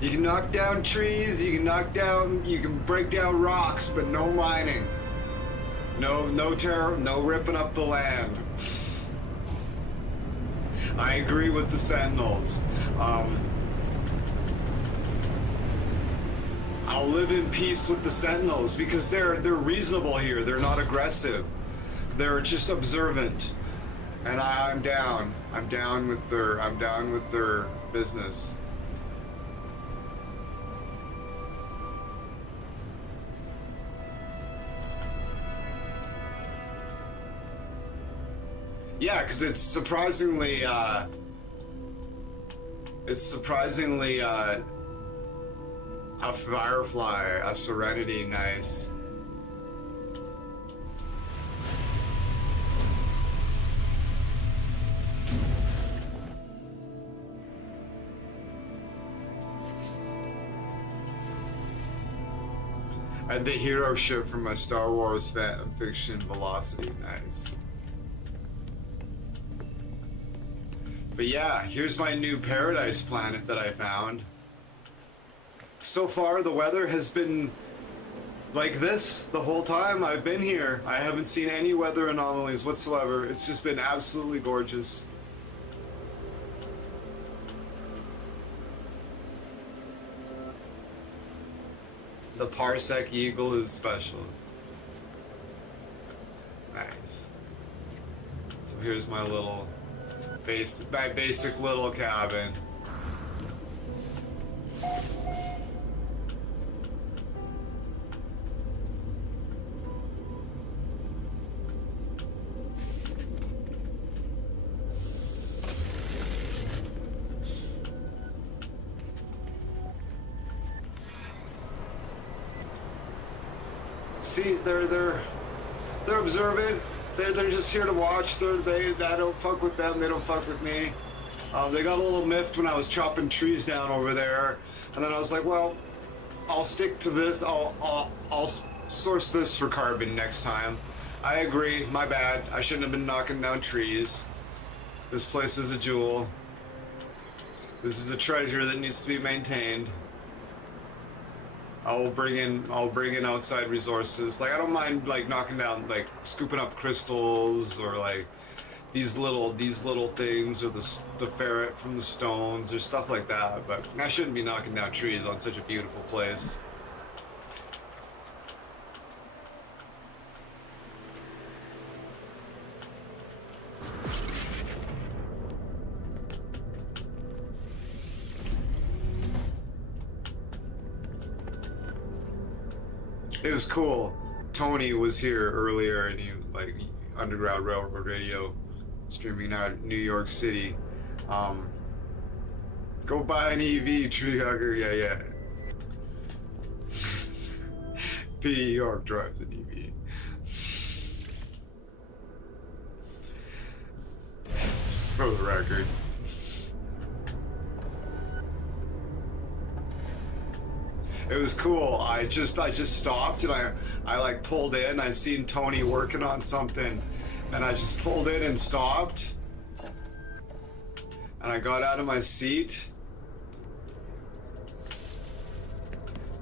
You can knock down trees, you can break down rocks, but no mining. No terror, no ripping up the land. I agree with the Sentinels. I'll live in peace with the Sentinels because they're reasonable here. They're not aggressive. They're just observant. And I'm down. I'm down with their business. Yeah, because it's surprisingly a Firefly, a Serenity, nice. And the hero ship from my Star Wars fan fiction, Velocity, nice. But yeah, here's my new paradise planet that I found. So far, the weather has been like this the whole time I've been here. I haven't seen any weather anomalies whatsoever. It's just been absolutely gorgeous. The Parsec Eagle is special. Nice. So here's my little my basic little cabin. See, they're observant. They're just here to watch. I don't fuck with them. They don't fuck with me. They got a little miffed when I was chopping trees down over there, and then I was like, well, I'll stick to this. I'll source this for carbon next time. I agree. My bad. I shouldn't have been knocking down trees. This place is a jewel. This is a treasure that needs to be maintained. I'll bring in outside resources. Like, I don't mind like knocking down, like scooping up crystals or like these little things, or the ferret from the stones or stuff like that. But I shouldn't be knocking down trees on such a beautiful place. It was cool. Tony was here earlier, and he like Underground Railroad Radio, streaming out of New York City. Go buy an EV, Tree Hugger. Yeah. P. York drives an EV. Just for the record. It was cool. I just stopped, and I like pulled in. I seen Tony working on something, and I just pulled in and stopped. And I got out of my seat.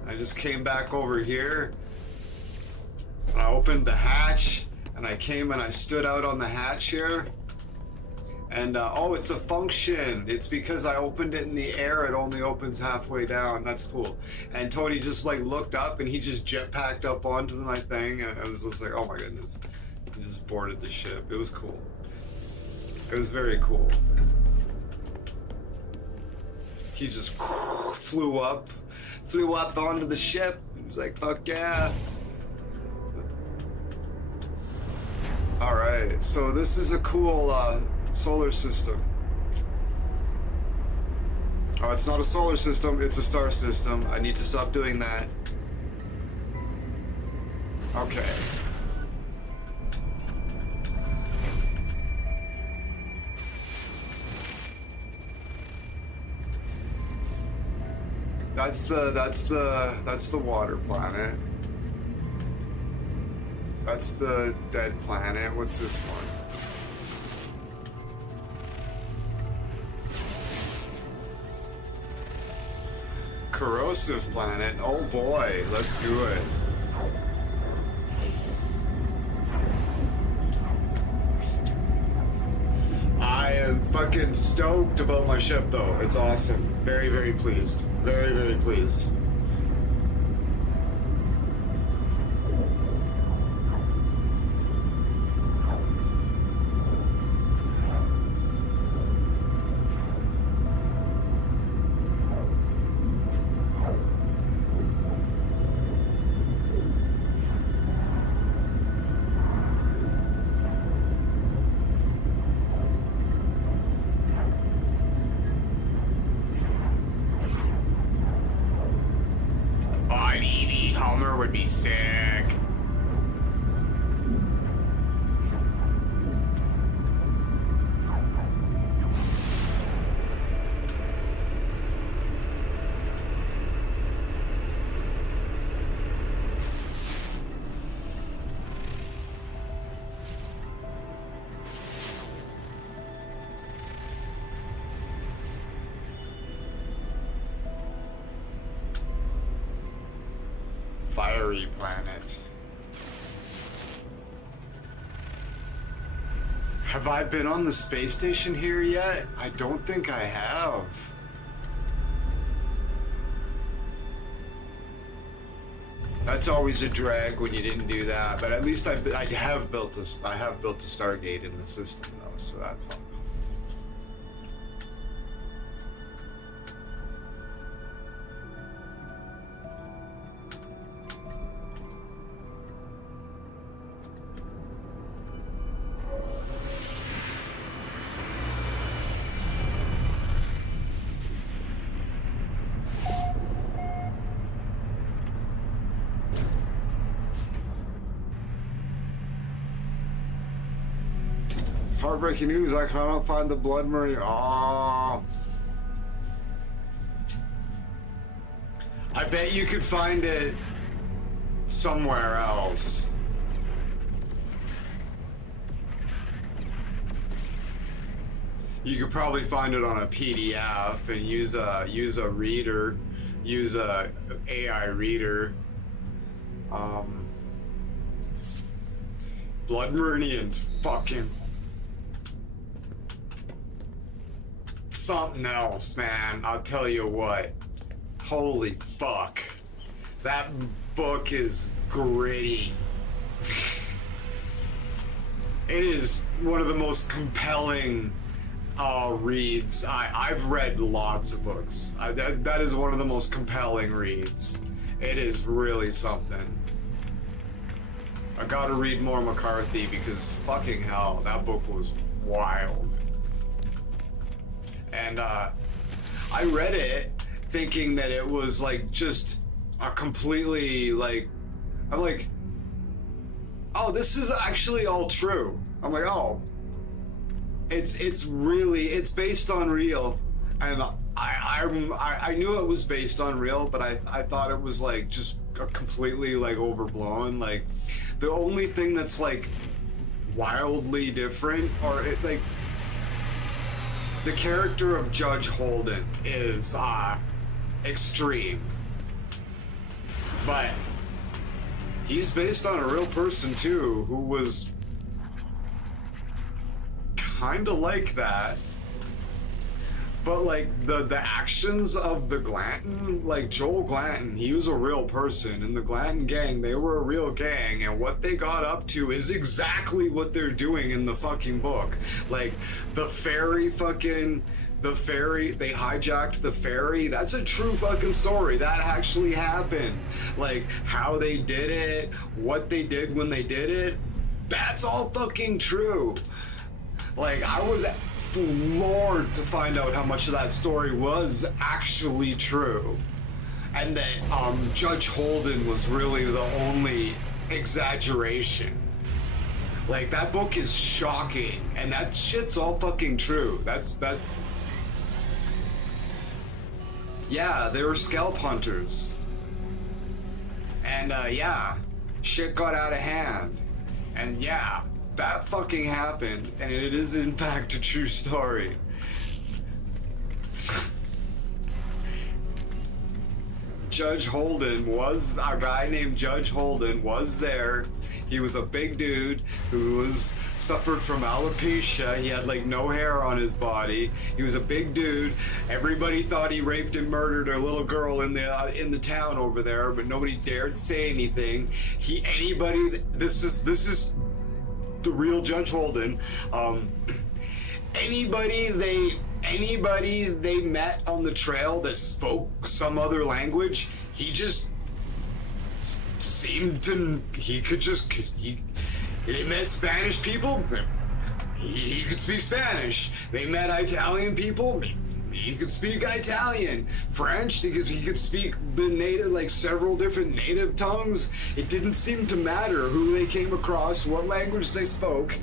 I just came back over here. And I opened the hatch, and I came and I stood out on the hatch here. And oh, it's a function. It's because I opened it in the air. It only opens halfway down. That's cool. And Tony just like looked up, and he just jetpacked up onto my thing, and I was just like, oh my goodness. He just boarded the ship. It was cool. It was very cool. He just flew up onto the ship. He was like, fuck yeah. All right. So this is a cool solar system. Oh, it's not a solar system, it's a star system. I need to stop doing that. Okay. That's the water planet. That's the dead planet. What's this one? corrosive planet. Oh boy, let's do it. I am fucking stoked about my ship though. It's awesome. Very, very pleased. Very, very pleased. Would be sick. Fiery planet. Have I been on the space station here yet? I don't think I have. That's always a drag when you didn't do that, but at least I have built a Stargate in the system though, so that's all. Heartbreaking news, I cannot find the Blood Marine. Oh. I bet you could find it somewhere else. You could probably find it on a PDF and use a reader, use a AI reader. Blood Meridian's fucking something else, man. I'll tell you what. Holy fuck. That book is gritty. It is one of the most compelling reads. I've read lots of books. That is one of the most compelling reads. It is really something. I gotta read more McCarthy because fucking hell, that book was wild. And I read it thinking that it was like just a completely like, I'm like, oh, this is actually all true. I'm like, oh, it's based on real, and I knew it was based on real, but I thought it was like just completely like overblown. Like the only thing that's like wildly different, or it like the character of Judge Holden is extreme, but he's based on a real person too, who was kind of like that. But like the actions of the Glanton, like Joel Glanton, he was a real person, and the Glanton gang, they were a real gang, and what they got up to is exactly what they're doing in the fucking book. Like the ferry, they hijacked the ferry. That's a true fucking story. That actually happened. Like how they did it, what they did when they did it, that's all fucking true. Like I was floored to find out how much of that story was actually true, and that Judge Holden was really the only exaggeration. Like that book is shocking, and that shit's all fucking true. That's yeah, they were scalp hunters, and yeah, shit got out of hand, and yeah, that fucking happened, and it is in fact a true story. Judge Holden was a guy named Judge Holden was there. He was a big dude who suffered from alopecia. He had like no hair on his body. He was a big dude. Everybody thought he raped and murdered a little girl in the town over there, but nobody dared say anything. This is the real Judge Holden. Anybody they met on the trail that spoke some other language, he just seemed to they met Spanish people, he could speak Spanish. They met Italian people, he could speak Italian. French, he could speak the native, like several different native tongues. It didn't seem to matter who they came across, what language they spoke.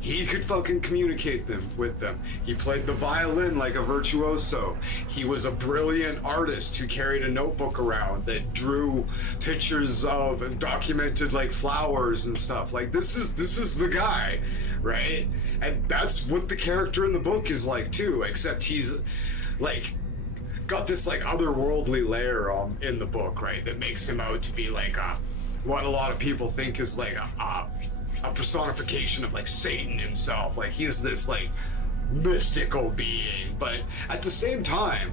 He could fucking communicate with them. He played the violin like a virtuoso. He was a brilliant artist who carried a notebook around that drew pictures of and documented like flowers and stuff. Like this is the guy, right? And that's what the character in the book is like too, except he's like got this like otherworldly layer in the book, right? That makes him out to be like what a lot of people think is like a personification of like Satan himself. Like he's this like mystical being, but at the same time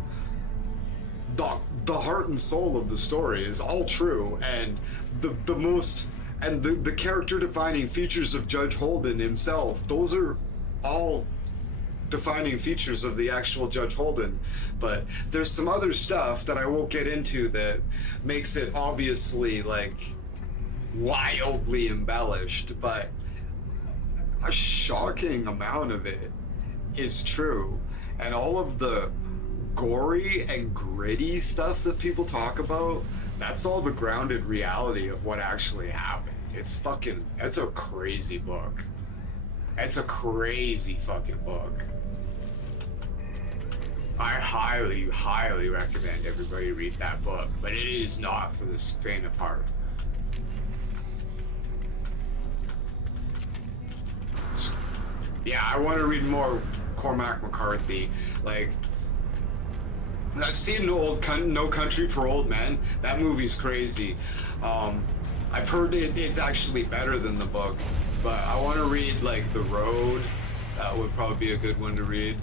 the heart and soul of the story is all true, and the character defining features of Judge Holden himself, those are all defining features of the actual Judge Holden. But there's some other stuff that I won't get into that makes it obviously like wildly embellished, but a shocking amount of it is true. And all of the gory and gritty stuff that people talk about, that's all the grounded reality of what actually happened. It's a crazy book. It's a crazy fucking book. I highly, highly recommend everybody read that book, but it is not for the faint of heart. Yeah, I want to read more Cormac McCarthy. Like, I've seen No Country for Old Men. That movie's crazy. I've heard it's actually better than the book, but I want to read like The Road. That would probably be a good one to read.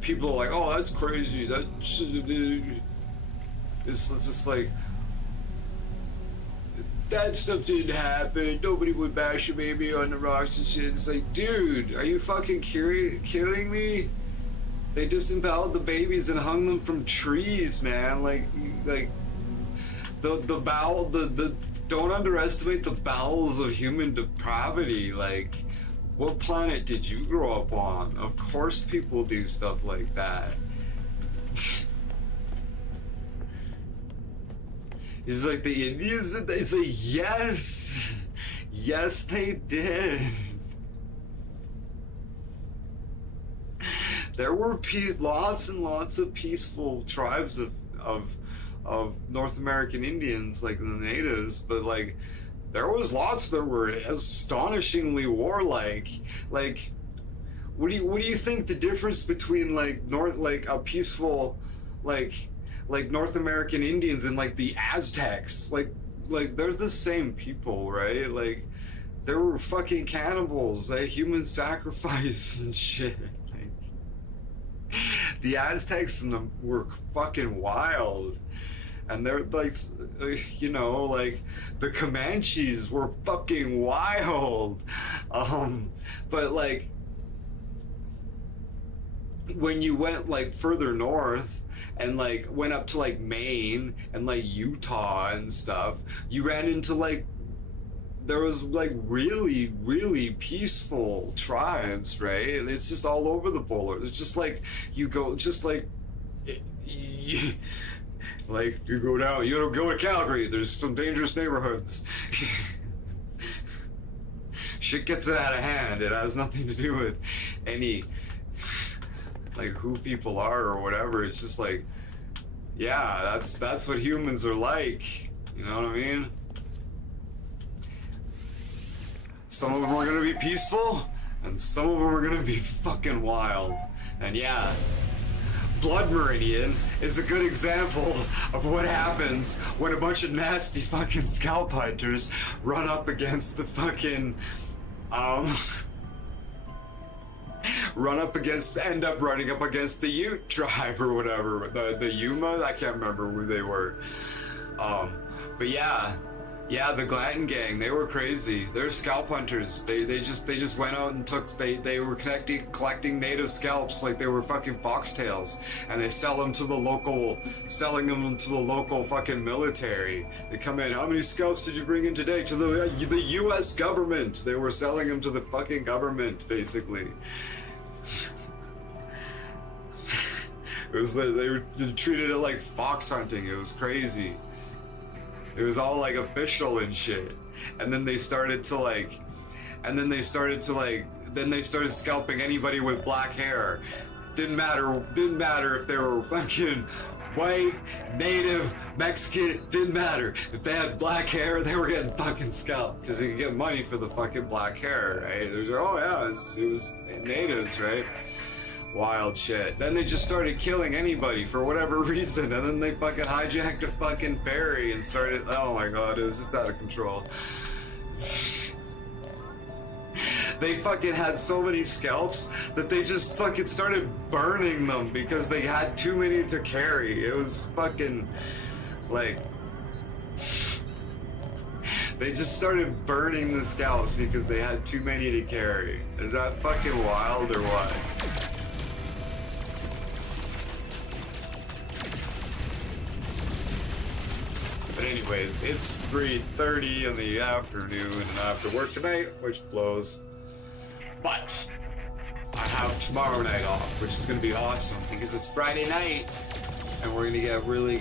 People are like, "Oh, that's crazy. It's just like." That stuff didn't happen. Nobody would bash a baby on the rocks and shit. It's like, dude, are you fucking killing me? They disemboweled the babies and hung them from trees, man. Like the don't underestimate the bowels of human depravity. Like, what planet did you grow up on? Of course people do stuff like that. It's like the Indians. It's like, yes, they did. There were lots and lots of peaceful tribes of North American Indians, like the natives, but like there was lots that were astonishingly warlike. Like, what do you think the difference between like a peaceful like North American Indians and like the Aztecs, like they're the same people, right? Like, there were fucking cannibals, human sacrifice and shit. Like, the Aztecs were fucking wild, and they're like, you know, like the Comanches were fucking wild. But like when you went like further north and like went up to like Maine and like Utah and stuff, you ran into like, there was like really, really peaceful tribes, right? It's just all over the boulder. It's just like, you go, just like, like you go down, you don't go to Calgary, there's some dangerous neighborhoods. Shit gets out of hand. It has nothing to do with any like who people are or whatever. It's just like, yeah, that's what humans are like. You know what I mean? Some of them are gonna be peaceful, and some of them are gonna be fucking wild. And yeah, Blood Meridian is a good example of what happens when a bunch of nasty fucking scalp hunters run up against the fucking end up running up against the Ute tribe or whatever, the Yuma. I can't remember who they were. But yeah, the Glanton gang, they were crazy. They're scalp hunters. They just went out and they were collecting native scalps like they were fucking foxtails, and they selling them to the local fucking military. They come in, how many scalps did you bring in today? To the U.S. government. They were selling them to the fucking government, basically. They treated it like fox hunting. It was crazy. It was all like official and shit. And then they started scalping anybody with black hair. Didn't matter if they were fucking white, native, Mexican, didn't matter. If they had black hair, they were getting fucking scalped. Because you could get money for the fucking black hair, right? It was natives, right? Wild shit. Then they just started killing anybody for whatever reason, and then they fucking hijacked a fucking ferry and started. Oh my god, it was just out of control. They fucking had so many scalps that they just fucking started burning them because they had too many to carry. It was fucking like. They just started burning the scalps because they had too many to carry. Is that fucking wild or what? But anyways, it's 3:30 in the afternoon and I have to work tonight, which blows. But I have tomorrow night off, which is gonna be awesome because it's Friday night and we're gonna have a really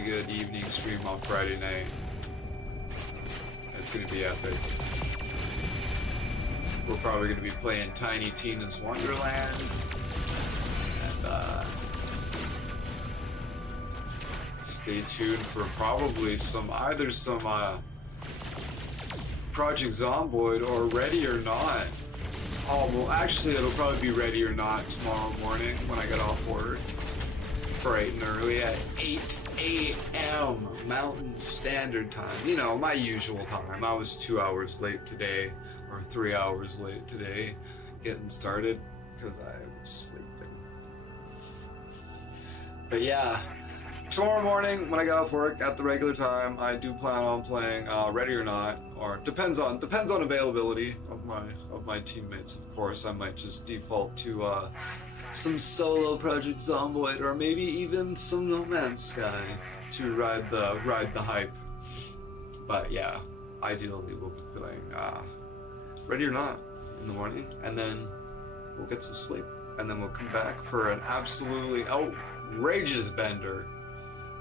good evening stream on Friday night. It's gonna be epic. We're probably gonna be playing Tiny Tina's Wonderland and stay tuned for probably either some Project Zomboid or Ready or Not. Oh, well, actually, it'll probably be Ready or Not tomorrow morning when I get off work. Bright and early at 8 a.m. Mountain Standard Time. You know, my usual time. I was 2 hours late today, or 3 hours late today, getting started because I was sleeping. But yeah. Tomorrow morning, when I get off work at the regular time, I do plan on playing Ready or Not, or depends on availability of my teammates. Of course, I might just default to some solo Project Zomboid, or maybe even some No Man's Sky to ride the hype. But yeah, ideally we'll be playing Ready or Not in the morning, and then we'll get some sleep, and then we'll come back for an absolutely outrageous bender.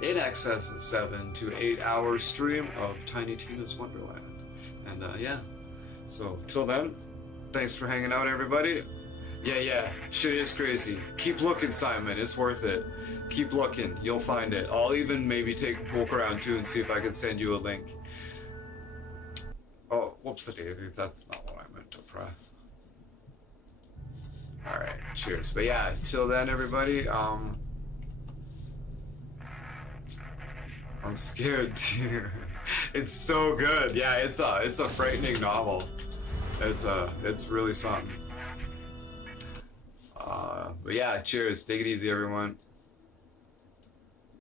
In excess of 7 to 8 hour stream of Tiny Tina's Wonderland. And yeah, so till then, thanks for hanging out, everybody. Yeah, shit is crazy. Keep looking, Simon, it's worth it. Keep looking, you'll find it. I'll even maybe take a poke around too and see if I can send you a link. Oh, whoops, that's not what I meant to press. Alright, cheers. But yeah, till then, everybody, I'm scared too. It's so good. Yeah, it's a frightening novel. It's really something. But yeah, cheers. Take it easy, everyone.